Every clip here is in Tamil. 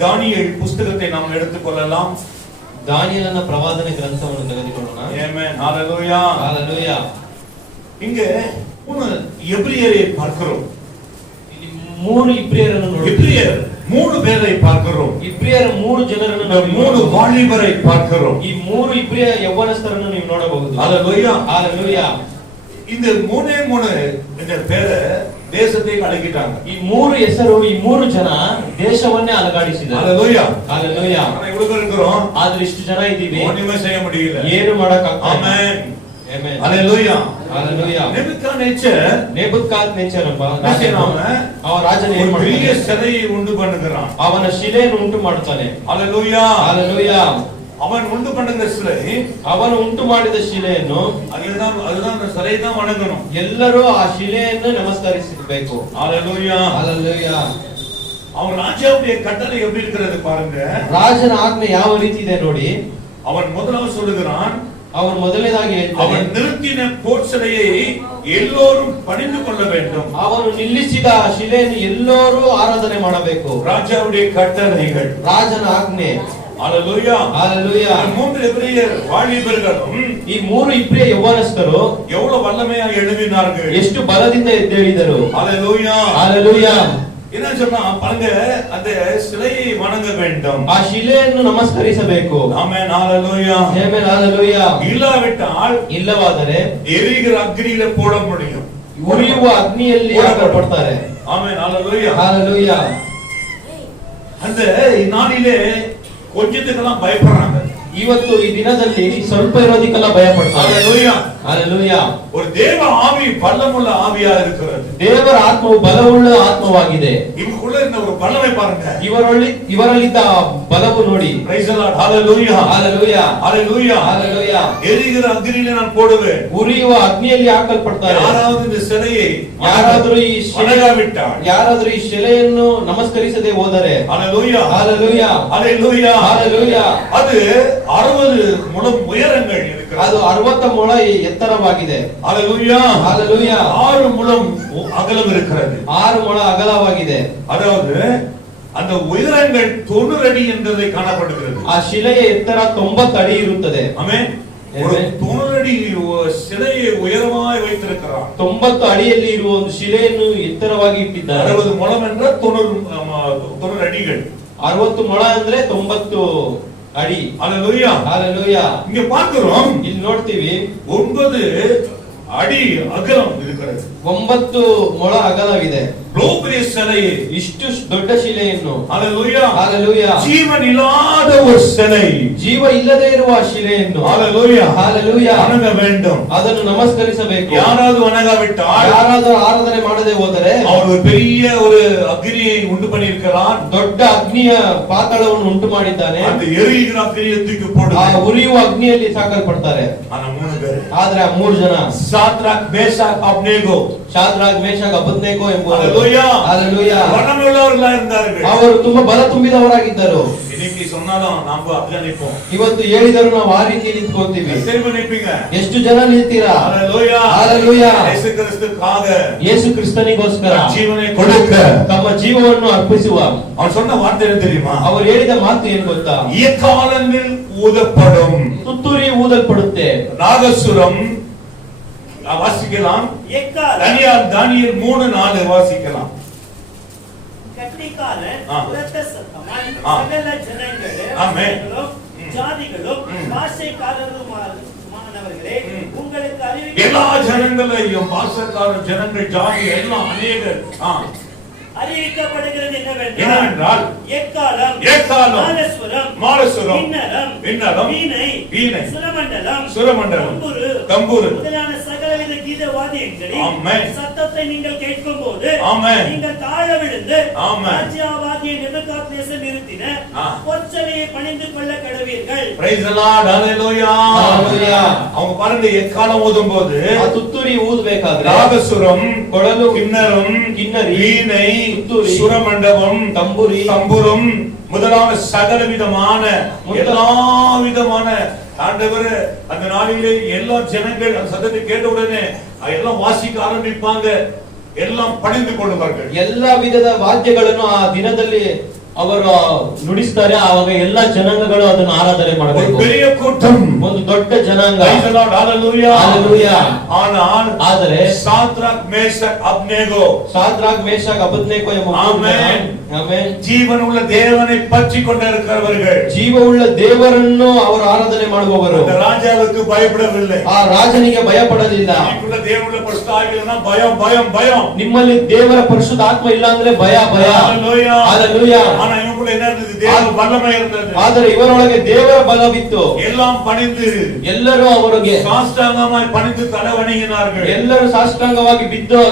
தானியேல் புத்தகத்தை நாம் எடுத்துக்கொள்ளலாம். தானியேலன பிரவாதன கிரந்தವನ್ನು ತೆಗೆದುಕೊಳ್ಳೋಣ. ஆமென். ஹalleluya. ஹalleluya. இங்க 3 எபிரியரை பார்க்கிறோம். ಇಲ್ಲಿ 3 ಇಬ್ರಿಯರನ್ನು ನೋಡುತ್ತೇವೆ. எபிரியர் 3 பேரை பார்க்கிறோம். ಇಬ್ರಿಯರ 3 ಜನರನ್ನು ನಾವು 3 வாலிபரை பார்க்கிறோம். ಈ 3 ಇಬ್ರಿಯ ಯೌವನಸ್ಥರನ್ನು ನೀವು ನೋಡಬಹುದು. ஹalleluya. ஹalleluya. இந்த 3 இந்த பேரை தேசத்தை அழைக்கிட்டாங்க. ಈ 3 ಹೆಸರು ಈ 3 ಜನ ದೇಶವನ್ನೇ ಅಲಗಾಡಿಸಿದ್ದಾರೆ. ஹalleluya. ஹalleluya. ನಾವು ಇவ்வளவு இருக்கிறோம். ಆದ್ರೆ ಇಷ್ಟು ಜನ ಇದ್ದೀವಿ. ஒண்ணுமே செய்ய முடியல. ಏನು ಮಾಡಕ ಆಗ್ತಾ ಇಲ್ಲ. ಆಮೆನ್. ಆಮೆನ್. ஹalleluya. ஹalleluya. ನೆಬೂಕದ್ನೆಚ್ಚರ್ ಅವ ರಾಜನ ಏನು ಮಾಡ್ತಾನೆ? பெரிய சிலையை உண்டு பண்ணுகிறான். ಅವನ ಶಿಲೆಯನ್ನು ಉಂಟು ಮಾಡ್ತಾನೆ. ஹalleluya. ஹalleluya. அவன் உண்டு பண்ணுகிற சிலை, ಅವನು ಉಂಟು ಮಾಡಿದ ಶಿಲೆಯನ್ನು அதுதான் சிலை தான் வணங்கணும். ಎಲ್ಲರೂ ಆ ಶಿಲೆಯನ್ನು ನಮಸ್ಕರಿಸಬೇಕು. ஹalleluya. ஹalleluya. அவன் ராஜாவுடைய கட்டளை எப்படி இருக்கிறது பாருங்க. ರಾಜನ ಆಜ್ಞೆ ಯಾವ ರೀತಿ ಇದೆ ನೋಡಿ. அவன் முதலாவது சொல்லுகிறான், ಅವನು ಮೊದಲನೇದಾಗಿ ಹೇಳ್ತಾನೆ, அவன் நிறுத்தின போர்ச்சிலையை எல்லோரும் பணிந்து கொள்ள வேண்டும். ಅವನು ನಿಲ್ಲಿಸಿದ ಶಿಲೆಯನ್ನು ಎಲ್ಲರೂ ಆರಾಧನೆ ಮಾಡಬೇಕು. ராஜாவுடைய கட்டளைகள், ರಾಜನ ಆಜ್ಞೆ. ஹalleluya. ஹalleluya. 3 எபிரியர் வாலிபர்களும் ಈ 3 ಇಬ್ರಿಯ ಯೌವನಸ್ಥರು எவ்வளவு வல்லமையா எழுதினார்கள், ಎಷ್ಟು ಬಲದಿಂದ ಎದ್ದೇಳಿದರು. ஹalleluya. ஹalleluya. என்ன சொன்னா பாருங்க, அந்த சிலையை வணங்க வேண்டும், ಆ ಶಿಲೆಯನ್ನು ನಮಸ್ಕರಿಸಬೇಕು. ஆமென். ஹalleluya. ಆಮೆನ್. ஹalleluya. இல்லாவிட்டால் ಇಲ್ಲವಾದರೆ எரிகிற அக்னியில போட முடியும், ಉರಿಯುವ ಅಗ್ನಿಯಲ್ಲಿ ಹಾಕಲ್ಪಡ್ತಾರೆ. ஆமென். ஹalleluya. ஹalleluya. அந்த நாளிலே கொஞ்சத்துக்கெல்லாம் பயப்படுறாங்க. ಇವತ್ತು ಈ ದಿನದಲ್ಲಿ ಸ್ವಲ್ಪ ಇರೋದಕ್ಕೆಲ್ಲ ಭಯ ಪಡ್ತಾರೆ. ஹalleluya. ஹalleluya. ஒரு தேவ ஆவி பல்லமுள்ள ஆவியா இருக்கிறது. ದೇವರ ಆತ್ಮವು ಬಲವುಳ್ಳ ಆತ್ಮವಾಗಿದೆ. இவங்களுக்குள்ள இருந்த ஒரு பல்லமை பாருங்க. ಇವರಲ್ಲಿದ್ದ ಬಲವು ನೋಡಿ. Praise the Lord. Hallelujah. Hallelujah. Hallelujah. Hallelujah. எரிகிற அக்னியிலே நான் போடுவேன். ಉರಿಯುವ ಅಗ್ನಿಯಲ್ಲಿ ಹಾಕಲ್ಪಡ್ತಾರೆ. யாராவது இந்த சிலையை ಯಾರಾದರೂ ಈ ಶಿಲೆಯನ್ನು ನಮಸ್ಕರಿಸದೆ ಹೋದರೆ, Hallelujah. Hallelujah. Hallelujah. Hallelujah. அது 60 முழம் உயரங்கள் இருக்கிறது. ಅದು 60 ಮೊಳ ಎತ್ತರವಾಗಿದೆ. Hallelujah. Hallelujah. 6 முழம் அகலம் இருக்கிறது. 6 ಮೊಳ ಅಗಲವಾಗಿದೆ. அதாவது அந்த உயரங்கள் 90 அடி என்பதை காணப்படுகிறது. ಆ ಶಿಲೆಯ ಎತ್ತರ 90 ಅಡಿ ಇರುತ್ತದೆ. ஆமென். ஒரு 90 அடி சிலையை உயரமாய் வைத்திருக்கிறார். 90 ಅಡಿಯಲ್ಲಿ ಇರುವ ಒಂದು ಶಿಲೆಯನ್ನು ಎತ್ತರವಾಗಿ ಇಟ್ಟಿದ್ದಾರೆ. 60 முழம் என்றால் 90 அடிகள். 60 ಮೊಳ ಅಂದ್ರೆ 90 ಅಡಿ. ஹalleluya. ஹalleluya. இங்க பார்க்கிறோம், ಇಲ್ಲಿ ನೋಡ್ತೀವಿ 9 அடி அகலம் இருக்கிறது. 9 ಮೊಳ ಅಗಲವಿದೆ. பெரிய சிலை, ಇಷ್ಟು ದೊಡ್ಡ ಶಿಲೆಯನ್ನು, ஹalleluya, ஹalleluya, ஜீவன் இல்லாத ஒரு சிலை, ಜೀವ ಇಲ್ಲದೆ ಇರುವ ಶಿಲೆಯನ್ನು, ஹalleluya, ஹalleluya, வணங்க வேண்டும். ಅದನ್ನು ನಮಸ್ಕರಿಸಬೇಕು. யாராவது வணங்காவிட்டால், ಯಾರಾದರೂ ಆರಾಧನೆ ಮಾಡದೆ ಹೋದರೆ, அவர் ஒரு பெரிய ஒரு அக்னியை உண்டு பண்ணியிருக்கிறார். ದೊಡ್ಡ ಅಗ್ನಿಯ ಪಾತಾಳವನ್ನು ಉಂಟು ಮಾಡಿದ್ದಾನೆ. அந்த எரிகிற அக்னியை தூக்கி போடு. ಆ ಉರಿಯುವ ಅಗ್ನಿಯಲ್ಲಿ ಸಾಕಲ್ಪಡ್ತಾರೆ. ஆனா 3 பேர், ಆದ್ರೆ ಆ 3 ಜನ, சாத்ராக், மேஷாக், அப்னேகோ, ಶಾದ್ರಾಕ್, ಮೇಷಕ್, ಅಬೇದ್ನೆಗೋ ಎಂಬುವರು, ஹalleluya, ஹalleluya, வல்லமையுள்ளவர்களாக இருந்தார்கள். ಅವರು ತುಂಬಾ ಬಲ ತುಂಬಿದವರಾಗಿದ್ದರು. இன்னைக்கு சொன்னாலும் நாம அப்படியே நிற்போம். ಇವತ್ತು ಹೇಳಿದರೂ ನಾವು ಆ ರೀತಿ ನಿಂತ್ಕೊಂತೀವಿ. எப்படி நிற்பீங்க? ಎಷ್ಟು ಜನ ನಿಲ್ತೀರಾ? ஹalleluya, ஹalleluya. ಯೇಸು ಕ್ರಿಸ್ತನಿಗಾಗಿ, ಯೇಸು ಕ್ರಿಸ್ತನಿಗೋಸ್ಕರ ಜೀವನ ಕೊಡುಕ, ತಮ್ಮ ಜೀವವನ್ನು ಅರ್ಪಿಸುವ. அவன் சொன்ன வார்த்தை என்ன தெரியுமா? ಅವರು ಹೇಳಿದ ಮಾತು ಏನು ಗೊತ್ತಾ? எக்காலத்தில் ஊதப்படும், ತುತ್ತೂರಿ ಊದಲ್ಪಡುತ್ತೆ. நாகசுரம் வாசிக்கலாம். தானியேல் 3:4 வாசிக்கலாம். கட்டிக்காரன் உரத்த சத்தமாய் சகல ஜனங்களும், ஆமென், ஜாதிகளும், பாஷைக்காரருமானவர்களே, உங்களுக்கு எல்லா ஜனங்களையும், பாஷைக்கார ஜனங்கள், ஜாதி எல்லாம் அநேகர் அறிவிக்கப்படுகிறது என்னவென்றால், எக்காலம், மாலசுரம், விண்ணரம், வீணை, சுரமண்டலம், தம்புரு முதலான சகலவித கீத வாத்தியங்களின் சத்தத்தை நீங்கள் கேட்கும் போது நீங்கள் தாழ விழுந்து ராஜ்யவாதியை நேபுகாத்நேசர் நிறுத்தின பொற்சிலையை பணிந்து கொள்ள கடவீர்கள். Praise the Lord. Hallelujah. Hallelujah. அவங்க பாருங்க, எக்காலம் ஊதும்போது ತುತ್ತೂರಿ ಊದಬೇಕಾದ್ರೆ நாகசுரம், ಕೊಳಲು, கிண்ணரி, வீணை, சுரமண்டபம், தம்புரும் முதலான சகல விதமான எல்லா விதமான ஆண்டவர் அந்த நாளிலே எல்லா ஜனங்கள் அந்த சத்தத்தை கேட்ட உடனே எல்லாம் வாசிக்க ஆரம்பிப்பாங்க, எல்லாம் பணிந்து கொள்வார்கள். எல்லா ವಿಧದ ವಾದ್ಯಗಳನ್ನು ಆ ದಿನದಲ್ಲಿ ಅವರು ನುಡಿಸ್ತಾರೆ, ಆವಾಗ ಎಲ್ಲಾ ಜನಾಂಗಗಳು ಅದನ್ನು ಆರಾಧನೆ ஒரு ಮಾಡಬೇಕು. பெரிய கூட்டம், ಒಂದು ದೊಡ್ಡ ಜನಾಂಗ. Praise the Lord, hallelujah. Hallelujah. ஆனால் ಆದರೆ சாத்ராக் மேஷக் அப்னேகோ ಶಾದ್ರಾಕ್ ಮೇಷಕ್ ಅಬೇದ್ನೆಗೋ ಎಂಬ ಮೂರು ಜನ, ಆಮೆನ್. ಆಮೆನ್, ஜீவனுள்ள தேவனை பற்றி கொண்டிருக்கிறவர்கள் ಜೀವವುಳ್ಳ ದೇವರನ್ನು ಅವರು ಆರಾಧನೆ ಮಾಡುವವರು. அந்த ராஜாவுக்கு பயப்படவில்லை. ಆ ರಾಜನಿಗೆ ಭಯ ಪಡಲಿಲ್ಲ. நீக்குள்ள தேவனுள்ள பரிசுத்த ஆவியில்னா பயம் பயம் பயம். ನಿಮ್ಮಲ್ಲಿ ದೇವರ ಪರಿಶುದ್ಧ ಆತ್ಮ ಇಲ್ಲ ಅಂದ್ರೆ ಭಯ ಭಯ. ஹalleluya. Hallelujah. ஆனா இவனுக்குள்ள என்ன இருந்தது? தேவ வல்லமை இருந்தது. ಆದರೆ ಇವರೊಳಗೆ ದೇವರ ಬಲವಿತ್ತು. எல்லாம் பணிந்து ಎಲ್ಲರೂ ಅವರಿಗೆ சாஷ்டாங்கமாய் பணிந்து தலை வணங்கினார்கள். ಎಲ್ಲರೂ ಸಾಷ್ಟಾಂಗವಾಗಿ ಬಿದ್ದು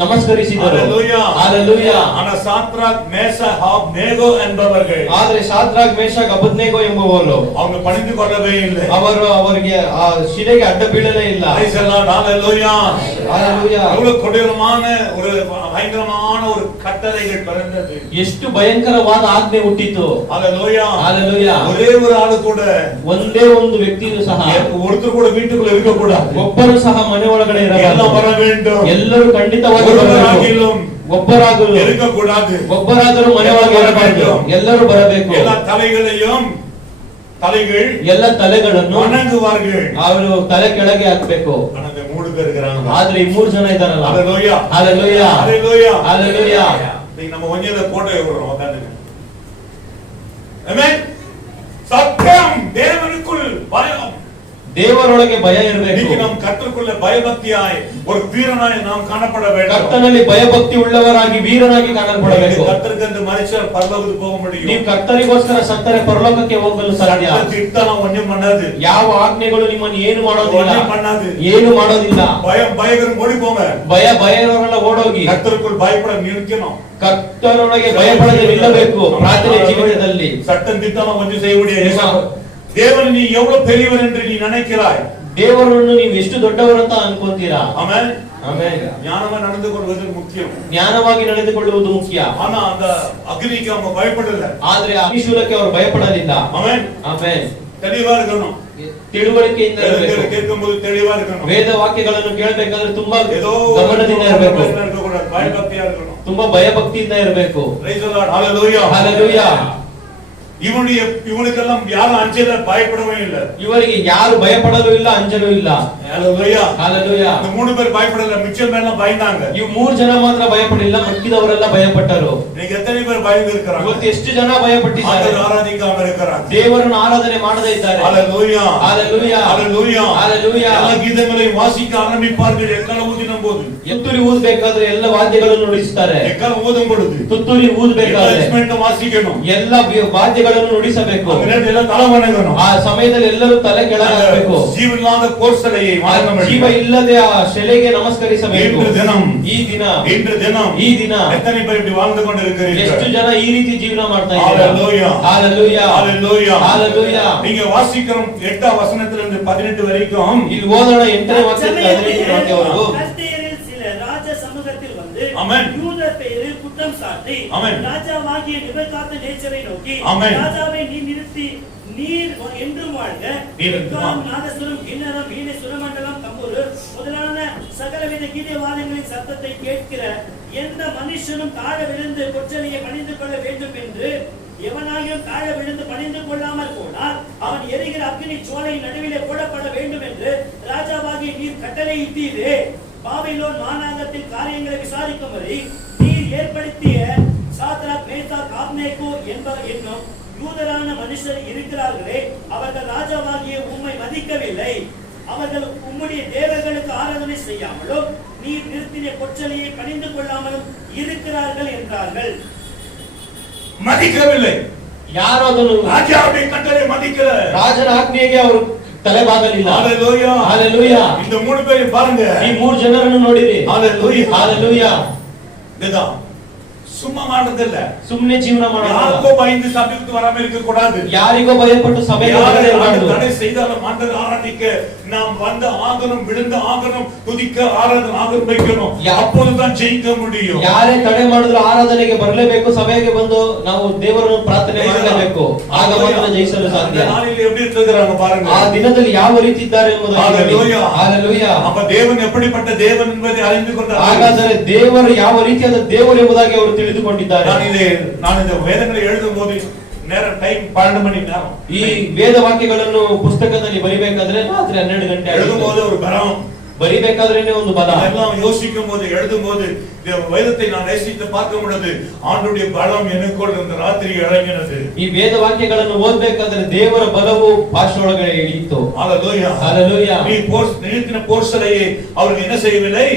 ನಮಸ್ಕರಿಸಿದರು. ஹalleluya. Hallelujah. ஆனா சாத்ராக் மேஷக் அப்னேகோ என்பவர்கள் ಆದರೆ ಶಾದ್ರಾಕ್ ಮೇಷಕ್ ಅಬೇದ್ನೆಗೋ ಎಂಬುವರು அவங்க பணிந்து கொள்ளவே இல்லை. ಅವರು ಅವರಿಗೆ ಆ ಶಿಲೆಗೆ ಅಡ್ಡ ಬೀಳಲೇ ಇಲ್ಲ. Praise the Lord, hallelujah. Hallelujah. எவ்வளவு கொடூரமான ஒரு பயங்கரமான ஒரு கட்டளைகள் பிறந்தது. ಎಷ್ಟು ಭಯಂಕರವಾದ ಆಜ್ಞೆ ಹುಟ್ಟಿತು. ஹalleluya. Hallelujah. ஒரே ஒரு ஆளு கூட ಒಂದೇ ಒಂದು ವ್ಯಕ್ತಿಯು ಸಹ, ஒருத்தர் கூட வீட்டுக்குள்ள இருக்க கூடாது. ಒಬ್ಬರು ಸಹ ಮನೆ ಒಳಗಡೆ எல்லாம் ಇರಬಾರದು. வர வேண்டும். ಎಲ್ಲರೂ ಖಂಡಿತವಾಗಿ ಬರಬೇಕು. ஒருவராகிலும் ಒಬ್ಬರಾಗಲು இருக்க கூடாது. ಒಬ್ಬರಾದರೂ ಮನೆ ಒಳಗೆ ಇರಬಾರದು. ಎಲ್ಲರೂ ಬರಬೇಕು. எல்லா தலைகளையும் தலைகள் ಎಲ್ಲ ತಲೆಗಳನ್ನು வணங்குவார்கள். ಅವರು ತಲೆ ಕೆಳಗೆ ಹಾಕ್ಬೇಕು. ஆனா இந்த மூணு பேர் இருக்கிறாங்க. ಆದ್ರೆ ಈ ಮೂರು ಜನ ಇದಾರಲ್ಲ. ஹalleluya. Hallelujah. ஹalleluya. Hallelujah. நீங்க நம்ம ஒஞ்சத போட்டோ விடுறோம் உட்கார்ந்துங்க. ஆமென். சத்தியம் தேவனுக்குள் பயம். ದೇವರೊಳಗೆ ಭಯ ಇರಬೇಕು. இன்னைக்கு நாம் கர்த்தருக்குள்ள பயபக்தியாய் ஒரு வீரனாய் நாம் காணப்பட வேண்டும். ಕರ್ತನಲ್ಲಿ ಭಯಭಕ್ತಿ ಉಳ್ಳವರಾಗಿ ವೀರನಾಗಿ ಕಾಣಲ್ಪಡಬೇಕು. கர்த்தருக்கு அந்த மனுஷர் பரலோகத்துக்கு போக முடியும். ನೀವು ಕರ್ತರಿಗೋಸ್ಕರ ಸತ್ತರೆ ಪರಲೋಕಕ್ಕೆ ಹೋಗಲು ಸಾಧ್ಯ. திட்டம் ஒண்ணும் பண்ணாது. ಯಾವ ಆಜ್ಞೆಗಳು ನಿಮ್ಮನ್ನು ಏನು ಮಾಡೋದಿಲ್ಲ, ஒண்ணும் பண்ணாது. ಏನು ಮಾಡೋದಿಲ್ಲ. பயங்கரம் ஓடி போங்க. ಭಯರವರೆಲ್ಲ ಓಡೋಗಿ கர்த்தருக்குள் பயப்பட நிற்கணும். ಕರ್ತರೊಳಗೆ ಭಯಪಡದೆ ನಿಲ್ಲಬೇಕು ಪ್ರಾರ್ಥನೆ ಜೀವಿತದಲ್ಲಿ. சட்டம் திட்டம் ஒன்றும் செய்ய முடியாது. தேவன் நீ எவ்வளவு பெரியவர் என்று நீ நினைக்கிறாய். ದೇವರನ್ನು ನೀವು ಎಷ್ಟು ದೊಡ್ಡವರು ಅಂತ ಅನ್ಕೊಂತೀರಾ. ஆமென். ಆಮೆನ್. ஞானமா நடந்து கொள்வது முக்கியம். ಜ್ಞಾನವಾಗಿ ನಡೆದುಕೊಳ್ಳುವುದು ಮುಖ್ಯ. ஆனா அந்த அக்னிக்கு அவங்க பயப்படல. ಆದ್ರೆ ಅಗ್ನಿಶೂಲಕ್ಕೆ ಅವರು ಭಯಪಡಲಿಲ್ಲ. ஆமென். ಆಮೆನ್. தெளிவா இருக்கணும். ತಿಳುವಳಿಕೆಯಿಂದ ಇರಬೇಕು. கேட்கும்போது தெளிவா இருக்கணும். ವೇದ ವಾಕ್ಯಗಳನ್ನು ಕೇಳಬೇಕಾದ್ರೆ ತುಂಬಾ ஏதோ ಗಮನದಿಂದ ಇರಬೇಕು. இருக்கக்கூடாது. பயபக்தியா இருக்கணும். ತುಂಬಾ ಭಯಭಕ್ತಿಯಿಂದ ಇರಬೇಕು. Praise the Lord. Hallelujah. Hallelujah. இவனுக்கெல்லாம் யாரும் அஞ்சல பயப்படவே இல்லை. ಇವರಿಗೆ ಯಾರು ಭಯಪಡಲು ಇಲ್ಲ, ಅಂಜಲು ಇಲ್ಲ. Hallelujah. Hallelujah. இந்த மூணு பேர் பயப்படல, மிச்சம் பேர்லாம் பயந்தாங்க. ಇವು ಮೂರು ಜನ ಮಾತ್ರ ಭಯಪಡಲಿಲ್ಲ, ಮಿಕ್ಕಿದವರೆಲ್ಲ ಭಯಪಟ್ಟರು. நீங்க எத்தனை பேர் பயந்து இருக்கிறாங்க? ಇವತ್ತು ಎಷ್ಟು ಜನ ಭಯಪಟ್ಟಿದ್ದಾರೆ? ஆராதிக்காம இருக்கிறாங்க. ದೇವರನ್ನು ಆರಾಧನೆ ಮಾಡದೇ ಇದ್ದಾರೆ. Hallelujah. Hallelujah. Hallelujah. Hallelujah. எல்லா கீதங்களையும் வாசிக்க ஆரம்பிப்பார்கள் எக்காலம் ஊதின போது. ತುತ್ತೂರಿ ಊದಬೇಕಾದ್ರೆ ಎಲ್ಲ ವಾದ್ಯಗಳನ್ನು ನುಡಿಸುತ್ತಾರೆ. எக்காலம் ஊதும் பொழுது ತುತ್ತೂರಿ ಊದಬೇಕಾದ್ರೆ இன்ஸ்ட்ருமெಂಟ್ வாசிக்கணும். ಎಲ್ಲ ವಾದ್ಯಗಳನ್ನು ನುಡಿಸಬೇಕು. அந்த நேரத்துல எல்லாம் தலை வணங்கணும். ಆ ಸಮಯದಲ್ಲಿ ಎಲ್ಲರೂ ತಲೆ ಕೆಳಗಾಗಬೇಕು. ஜீவனில்லாத கோர்சலையை வணங்க ಜೀವ ಇಲ್ಲದೆ ಆ ಶಿಲೆಗೆ ನಮಸ್ಕರಿಸಬೇಕು. இன்று தினம் ಈ ದಿನ எத்தனை பேர் இப்படி வாழ்ந்து கொண்டு இருக்கிறீர்கள்? ಎಷ್ಟು ಜನ ಈ ರೀತಿ ಜೀವನ ಮಾಡ್ತಾ ಇದ್ದಾರೆ? Hallelujah. Hallelujah. Hallelujah. Hallelujah. நீங்க வாசிக்கிறோம் 8ஆம் வசனத்திலிருந்து 18 வரைக்கும். ಇಲ್ಲಿ ಓದೋಣ 8ನೇ ವಾಕ್ಯದಿಂದ 18ನೇ ವಾಕ್ಯವರೆಗೂ. கல்தேயரில் சிலர் ராஜ சமூகத்தில் வந்து ஆமென். யூதர் பெயரில் குற்றம் சாட்டி ஆமென். ராஜாவாகிய நேபுகாத்நேச்சரை நோக்கி, ஆமென். ராஜாவை நீ நிறுத்தி நீர் என்றும் வாழ்க. நீர் என்றும் எக்காளம், நாதசுரம், கிண்ணறம், வீணை, சுரமண்டலம், தம்புரு முதலான சகலவித கீதவாதங்களின் சத்தத்தை கேட்கிற எந்த மனுஷனும் தாழ விழுந்து கொச்சலையை பணிந்து கொள்ள வேண்டும் என்று எவனாயும் தாழ விழுந்து பணிந்து கொள்ளாமல் போனார் அவன் எரிகிற அக்கினி சோலை நடுவிலே போடப்பட வேண்டும் என்று ராஜாவாகிய நீர் கட்டளையிட்டீரே. பாபிலோன் மாநகரத்தில் காரியங்களை விசாரிக்கும்படி நீர் ஏற்படுத்திய சாத்ராக், மேஷாக், ஆபேத்நேகோ என்னும் யூதரான மனுஷர் இருக்கிறார்களே, அவர்கள் ராஜாவாகிய உம்மை மதிக்கவில்லை. அவர்கள் உம்முடைய தேவர்களுக்கு ஆராதனை செய்யாமலும் நீர் நிறுத்தின பொற்சலையை பணிந்து கொள்ளாமலும் இருக்கிறார்கள் என்றார்கள். மதிக்கவில்லை. ಯಾರು ಅದನ್ನು ராஜாவுடைய கட்டளை மதிக்கல. ರಾಜನ ಆಜ್ಞೆಗೆ ಅವರು ತಲೆಬಾಗಲಿಲ್ಲ. Hallelujah. Hallelujah. இந்த மூணு பேரை பாருங்க. ಈ ಮೂರು ಜನರನ್ನು ನೋಡಿರಿ. Hallelujah. Hallelujah. இதுதான் சும்மா மாட்டது இல்ல. ಸುಮ್ಮನೆ ಜೀವನ ಮಾಡೋದು. யாருக்கோ பயந்து சபைக்கு வராம இருக்க கூடாது. ಯಾರಿಗೋ ಭಯಪಟ್ಟು ಸಭೆಗೆ ಬರದೇ ಇರಬಾರದು. தடை செய்தாலும் ஆண்டவர் ஆராதிக்க நாம் வந்து ஆகணும், விழுந்து ஆகணும், துதிக்க ஆராதனை ஆகணும் வைக்கணும். அப்போதுதான் ஜெயிக்க முடியும். ಯಾರೇ ತಡೆ ಮಾಡಿದ್ರು ಆರಾಧನೆಗೆ ಬರಲೇಬೇಕು, ಸಭೆಗೆ ಬಂದು ನಾವು ದೇವರನ್ನು ಪ್ರಾರ್ಥನೆ ಮಾಡಲೇಬೇಕು. ಆಗ ಮಾತ್ರ ಜಯಿಸಲು ಸಾಧ್ಯ. நாளில் எப்படி இருக்கிறாங்க பாருங்க. ಆ ದಿನದಲ್ಲಿ ಯಾವ ರೀತಿ ಇದ್ದಾರೆ ಎಂಬುದನ್ನು Hallelujah. அப்ப தேவன் எப்படிப்பட்ட தேவன் என்பதை அறிந்து கொண்டார். ಹಾಗಾದರೆ ದೇವರು ಯಾವ ರೀತಿಯಾದ ದೇವರು ಎಂಬುದಾಗಿ ಅವರು ತಿಳಿದುಕೊಂಡಿದ್ದಾರೆ. ನಾನು இந்த வேதங்களை எழுதும் போது நேரம் டைம் 12 மணி நேரம். ಈ ವೇದ ವಾಕ್ಯಗಳನ್ನು ಪುಸ್ತಕದಲ್ಲಿ ಬರಿಬೇಕಾದ್ರೆ ರಾತ್ರಿ 12 ಗಂಟೆ எழுதும் போது ஒரு பலம், ಬರಿಬೇಕಾದ್ರೇನೆ ಒಂದು ಬಲ. எல்லாம் யோசிக்கும் போது எழுதும் போது வேதத்தை நான் நேசித்து பார்க்கும் பொழுது ஆண்டவருடைய பலம் எனக்குள் இந்த ராத்திரி இறங்கினது. ಈ ವೇದ ವಾಕ್ಯಗಳನ್ನು ಓದಬೇಕಾದ್ರೆ ದೇವರ ಬಲವು ಭಾಷೆಯೊಳಗಡೆ ಇಳಿಯಿತು. ஹalleluya ஹalleluya. நீ நிறுத்தின போர்ச்சலையை அவர்கள் என்ன செய்யவில்லை,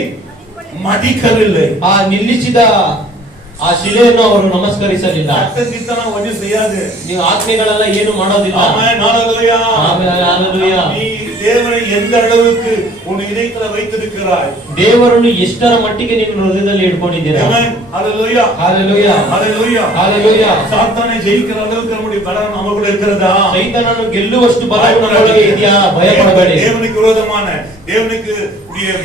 மடிக்கவில்லை. ಆ ನಿಲ್ಲಿಸಿದ ಆ ಶಿಲೆಯನ್ನು ಅವರು ನಮಸ್ಕರಿಸಲಿಲ್ಲ. சத்தத்தித்தன ஒண்ணு செய்யாது. ನೀವು ಆಜ್ಞೆಗಳೆಲ್ಲ ಏನು ಮಾಡೋದಿಲ್ಲ. Amen hallelujah. Amen hallelujah. நீ தேவனை எந்த அளவுக்கு உன் இதயத்துல வைத்திருக்கிறாய், ದೇವರನ್ನು ಎಷ್ಟರ ಮಟ್ಟಿಗೆ ನೀನು ಹೃದಯದಲ್ಲಿ ಇಟ್ಕೊಂಡಿದ್ದೀರಾ. ஆமென் ஹalleluya ஹalleluya ஹalleluya ஹalleluya. சாத்தானை ஜெயிக்கிற அளவுக்கு நம்முடைய பலம் நமக்குள்ள இருக்கிறதா? ಸೈತಾನನನ್ನು ಗೆಲ್ಲುವಷ್ಟು ಬಲ ನಮ್ಮೊಳಗೆ ಇದೆಯಾ? ಭಯಪಡಬೇಡಿ. தேவனுக்கு விரோதமான, தேவனுக்கு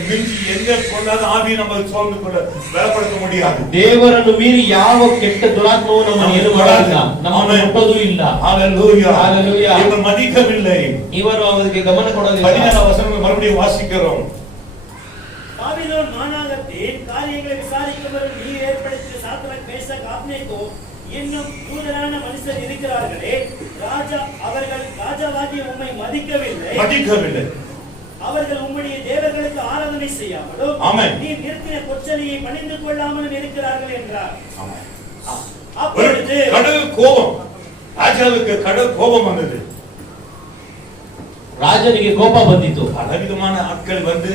மிஞ்சி எந்த கொண்டாத ஆவி நம்ம சோர்ந்து கொள்ள பலப்படுத்த முடியாது. ದೇವರನ್ನು ಮೀರಿ ಯಾವ ಕೆಟ್ಟ ದುರಾತ್ಮವು ನಮ್ಮನ್ನು ಏನು ಮಾಡೋದಿಲ್ಲ, ನಮ್ಮನ್ನು ಮುಟ್ಟೋದು ಇಲ್ಲ. ஹalleluya ஹalleluya. இவர் மதிக்கவில்லை. ಇವರು ಅವರಿಗೆ ಗಮನ ಕೊಡೋದಿಲ್ಲ. 14 வசனம் மறுபடியும் வாசிக்கிறோம். பாபிலோன் மாநகரத்தின் காரியங்களை விசாரிக்கிறவர்கள் நீ ஏற்படுத்திய சாத்ராக் மேஷாக் ஆபேத்நேகோ இன்னும் யூதரான மனுஷர் இருக்கிறார்களே, அவர்கள் ராஜாவாகிய உம்மை மதிக்கவில்லை. அவர்கள் உம்முடைய தேவர்களுக்கு ஆராதனை செய்யாமலும் நீ நிறுத்தின பொற்சலையை பணிந்து கொள்ளாமலும் இருக்கிறார்கள் என்றார். அப்பொழுது கடல் கோபம், ராஜாவுக்கு கடல் கோபம் வந்தது. ರಾಜನಿಗೆ ಕೋಪ ಬಂದಿತು. பலவிதமான ஆட்கள் வந்து,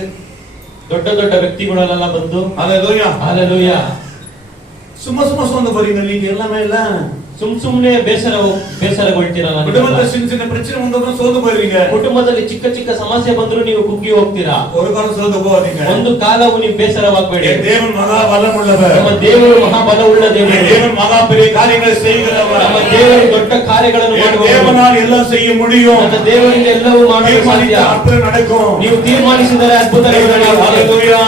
ದೊಡ್ಡ ದೊಡ್ಡ ವ್ಯಕ್ತಿಗಳೆಲ್ಲ ಬಂದು, ஹalleluya ஹalleluya. சும்மா சொந்த போறீங்க நீங்க எல்லாமே இல்ல, ಸುಮ್ನೆ ಬೇಸರಗೊಳ್ತೀರಲ್ಲ. குடும்பத்துல சின்ன பிரச்சனை வந்ததும் சோர்ந்து போயிருவீங்க. ಕುಟುಂಬದಲ್ಲಿ ಚಿಕ್ಕ ಚಿಕ್ಕ ಸಮಸ್ಯೆ ಬಂದರೂ ನೀವು ಕುಗ್ಗಿ ಹೋಗ್ತೀರಾ. ஒரு காலம் சோர்ந்து போகாதீங்க. ಒಂದು ಕಾಲವು ನೀವು ಬೇಸರವಾಗಬೇಡಿ. தேவன் மகா பலமுள்ளவர். ನಮ್ಮ ದೇವರು ಮಹಾ ಬಲವುಳ್ಳ ದೇವರು. தேவன் மகா பெரிய காரியங்களை செய்கிறவர். ನಮ್ಮ ದೇವರು ದೊಡ್ಡ ಕಾರ್ಯಗಳನ್ನು ಮಾಡುವವರು. தேவனால் எல்லாம் செய்ய முடியும். ನಮ್ಮ ದೇವರಿಂದ ಎಲ್ಲವೂ ಮಾಡಲು ಸಾಧ್ಯ. அற்புதம் நடக்கும். ನೀವು ತೀರ್ಮಾನಿಸಿದರೆ ಅದ್ಭುತಗಳು ನಡೆಯುತ್ತವೆ. ஹalleluya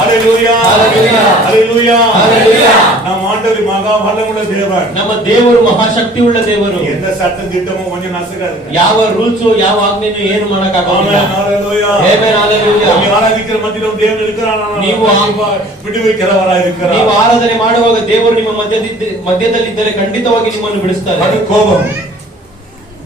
ஹalleluya ஹalleluya ஹalleluya ஹalleluya. நம் ஆண்டவர் மகா பலமுள்ள தேவன். ನಮ್ಮ ದೇವರು ಮಹಾಶಕ್ತಿ ಉಳ್ಳ ದೇವರು. எந்த சட்டம் திட்டமும் கொஞ்சம் நசுக்காது. ಯಾವ ರೂಲ್ಸ್ ಯಾವ ಆಜ್ಞೆಯನ್ನು ಏನು ಮಾಡಕ್ಕಾಗೋದಿಲ್ಲ. ஆமென் ஹalleluya ಆಮೆನ್ ಹalleluya. ನೀವು ಆರಾಧಿக்கிற ಮಧ್ಯದಲ್ಲಿ ದೇವರು ಇರ್ತಾನೆ. ನೀವು ಬಿಡುವಿಕೆರವರಾಗಿ ಇರ್ತಾನೆ. ನೀವು ಆರಾಧನೆ ಮಾಡುವಾಗ ದೇವರು ನಿಮ್ಮ ಮಧ್ಯದಲ್ಲಿದ್ದರೆ ಖಂಡಿತವಾಗಿ ನಿಮ್ಮನ್ನು ಬಿಡಿಸ್ತಾರೆ. ಅದು ಕೋಪಂ.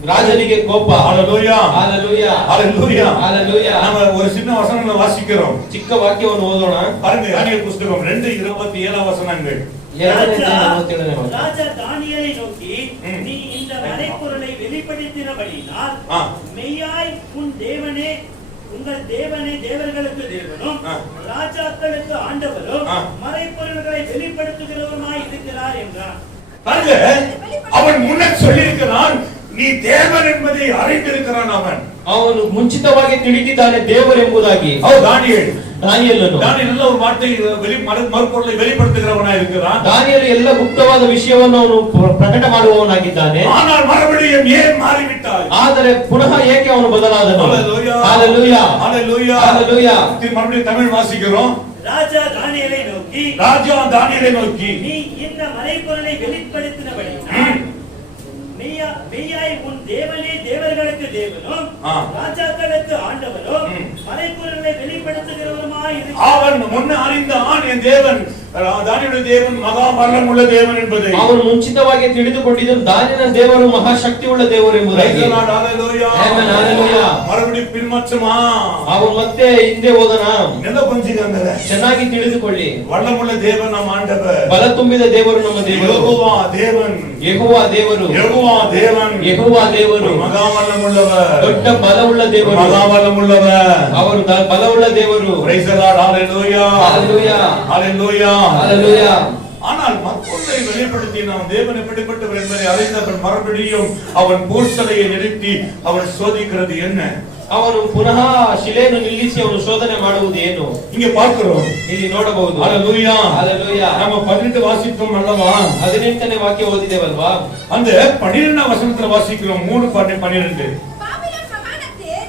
ராஜனுக்கு கோப. ஹalleluya ஹalleluya ஹalleluya ஹalleluya. நாம ஒரு சின்ன வசனம் வாசிக்கிறோம். ಚಿಕ್ಕ ವಾಕ್ಯವನ್ನು ಓದೋಣ. பாருங்க தானியேல் புத்தகம் 2:27 வசனங்கள். ராஜா தானியேலை நோக்கி, நீ இந்த மறைபொருளை வெளிப்படுத்தினபடியால் மெய்யாய் உன் தேவனே உங்கள் தேவனே தேவர்களுக்கு தேவனும் ராஜாக்களுக்கு ஆண்டவரும் மறைபொருள்களை வெளிப்படுத்துகிறவருமாய் இருக்கிறார் என்றார். பாருங்க, அவன் முன்ன சொல்லியிருக்கிறான், நீ தேவன் என்பதை அறிந்திருக்கிறான். அவನು ಮುಂಚಿತವಾಗಿ ತಿಳಿದಿದ್ದಾನೆ ದೇವರೆಂಬುದಾಗಿ. ದಾನಿಯೇಲನು ஒரு வார்த்தை மறுபொருளை வெளிப்படுத்துகிறவனாய் இருக்கிறான். ದಾನಿಯೇಲು ಎಲ್ಲ ಗುಪ್ತವಾದ ವಿಷಯವನ್ನು ಅವನು ಪ್ರಕಟ ಮಾಡುವವನಾಗಿದ್ದಾನೆ. ஆனால் மறுபடியும் ஏன் மாறிவிட்டாய்? ಆದರೆ ಪುನಃ ಏಕೆ ಅವನು ಬದಲಾದನು? ஹalleluya ஹalleluya ஹalleluya ஹalleluya. மறுபடியும் தமிழ் வாசிக்கிறோம். ராஜா தானியேலை நோக்கி, நீ இந்த மறைபொருளை வெளிப்படுத்தினபடியால் மெய்யாய் உன் தேவனே தேவர்களுக்கு தேவனும் ராஜாக்களுக்கு ஆண்டவரும் மறைபொருளை வெளிப்படுத்துகிறவருமாய் இருக்கிறார். அவன் முன்ன அறிந்தான் என் தேவன் தானியேலுடைய தேவன் மகா பலமுள்ள தேவன் என்பதை. ಅವನು ಮುಂಚಿತವಾಗಿ ತಿಳಿದುಕೊಂಡಿದ್ದನು ದಾನಿಯೇಲನ ದೇವರು ಮಹಾಶಕ್ತಿ ಉಳ್ಳ ದೇವರು ಎಂಬುದಾಗಿ. ஹalleluya ಆಮೆನ್ ಹalleluya. மறுபடியும் பின்மாற்றமா ಅವನು ಮತ್ತೆ ಹಿಂದೆ ಹೋದನ. என்ன கொஞ்சிங்கங்க, ಚೆನ್ನಾಗಿ ತಿಳಿದುಕೊಳ್ಳಿ. வல்லமுள்ள தேவன் ನಮ್ಮ ஆண்டவர். ಬಲ ತುಂಬಿದ ದೇವರು ನಮ್ಮ ದೇವರು. ಯೆಹೋವಾ ದೇವன். ಯೆಹೋವಾ ದೇವರು. ಯೆಹೋವಾ தேவன். ಯೆಹೋವಾ ದೇವರು மகா வல்லமுள்ளவர். ದೊಡ್ಡ ಬಲವುಳ್ಳ ದೇವರು. மகா வல்லமுள்ளவர். ಅವರು ಬಲವುಳ್ಳ ದೇವರು. praise the Lord. hallelujah hallelujah hallelujah hallelujah. ஆனால் மற்றொன்றை வெளிப்படுத்தினான். தேவன் எப்படிப்பட்டவர் என்பதை அறிந்தவன் மறுபடியும் அவன் போர்ச்சலையை நிறுத்தி அவன் சோதிக்கிறது என்ன? ಅವನು ಪುನಃ ಶಿಲೆಯನ್ನು ನಿಲ್ಲಿಸಿ ಅವನು ಶೋಧನೆ ಮಾಡುವುದು ಏನು? இங்க பார்க்கிறோம், ಇಲ್ಲಿ ನೋಡಬಹುದು. ஹalleluya hallelujah. நம்ம 18 வாசித்தோம் அல்லவா? 18ನೇ ವಾಕ್ಯ ಓದಿದೇವಲ್ವಾ? அந்த 12ನೇ வசனத்துல வாசிக்கிறோம். 3:12. பாபிலோன் மகாநகரத்தில்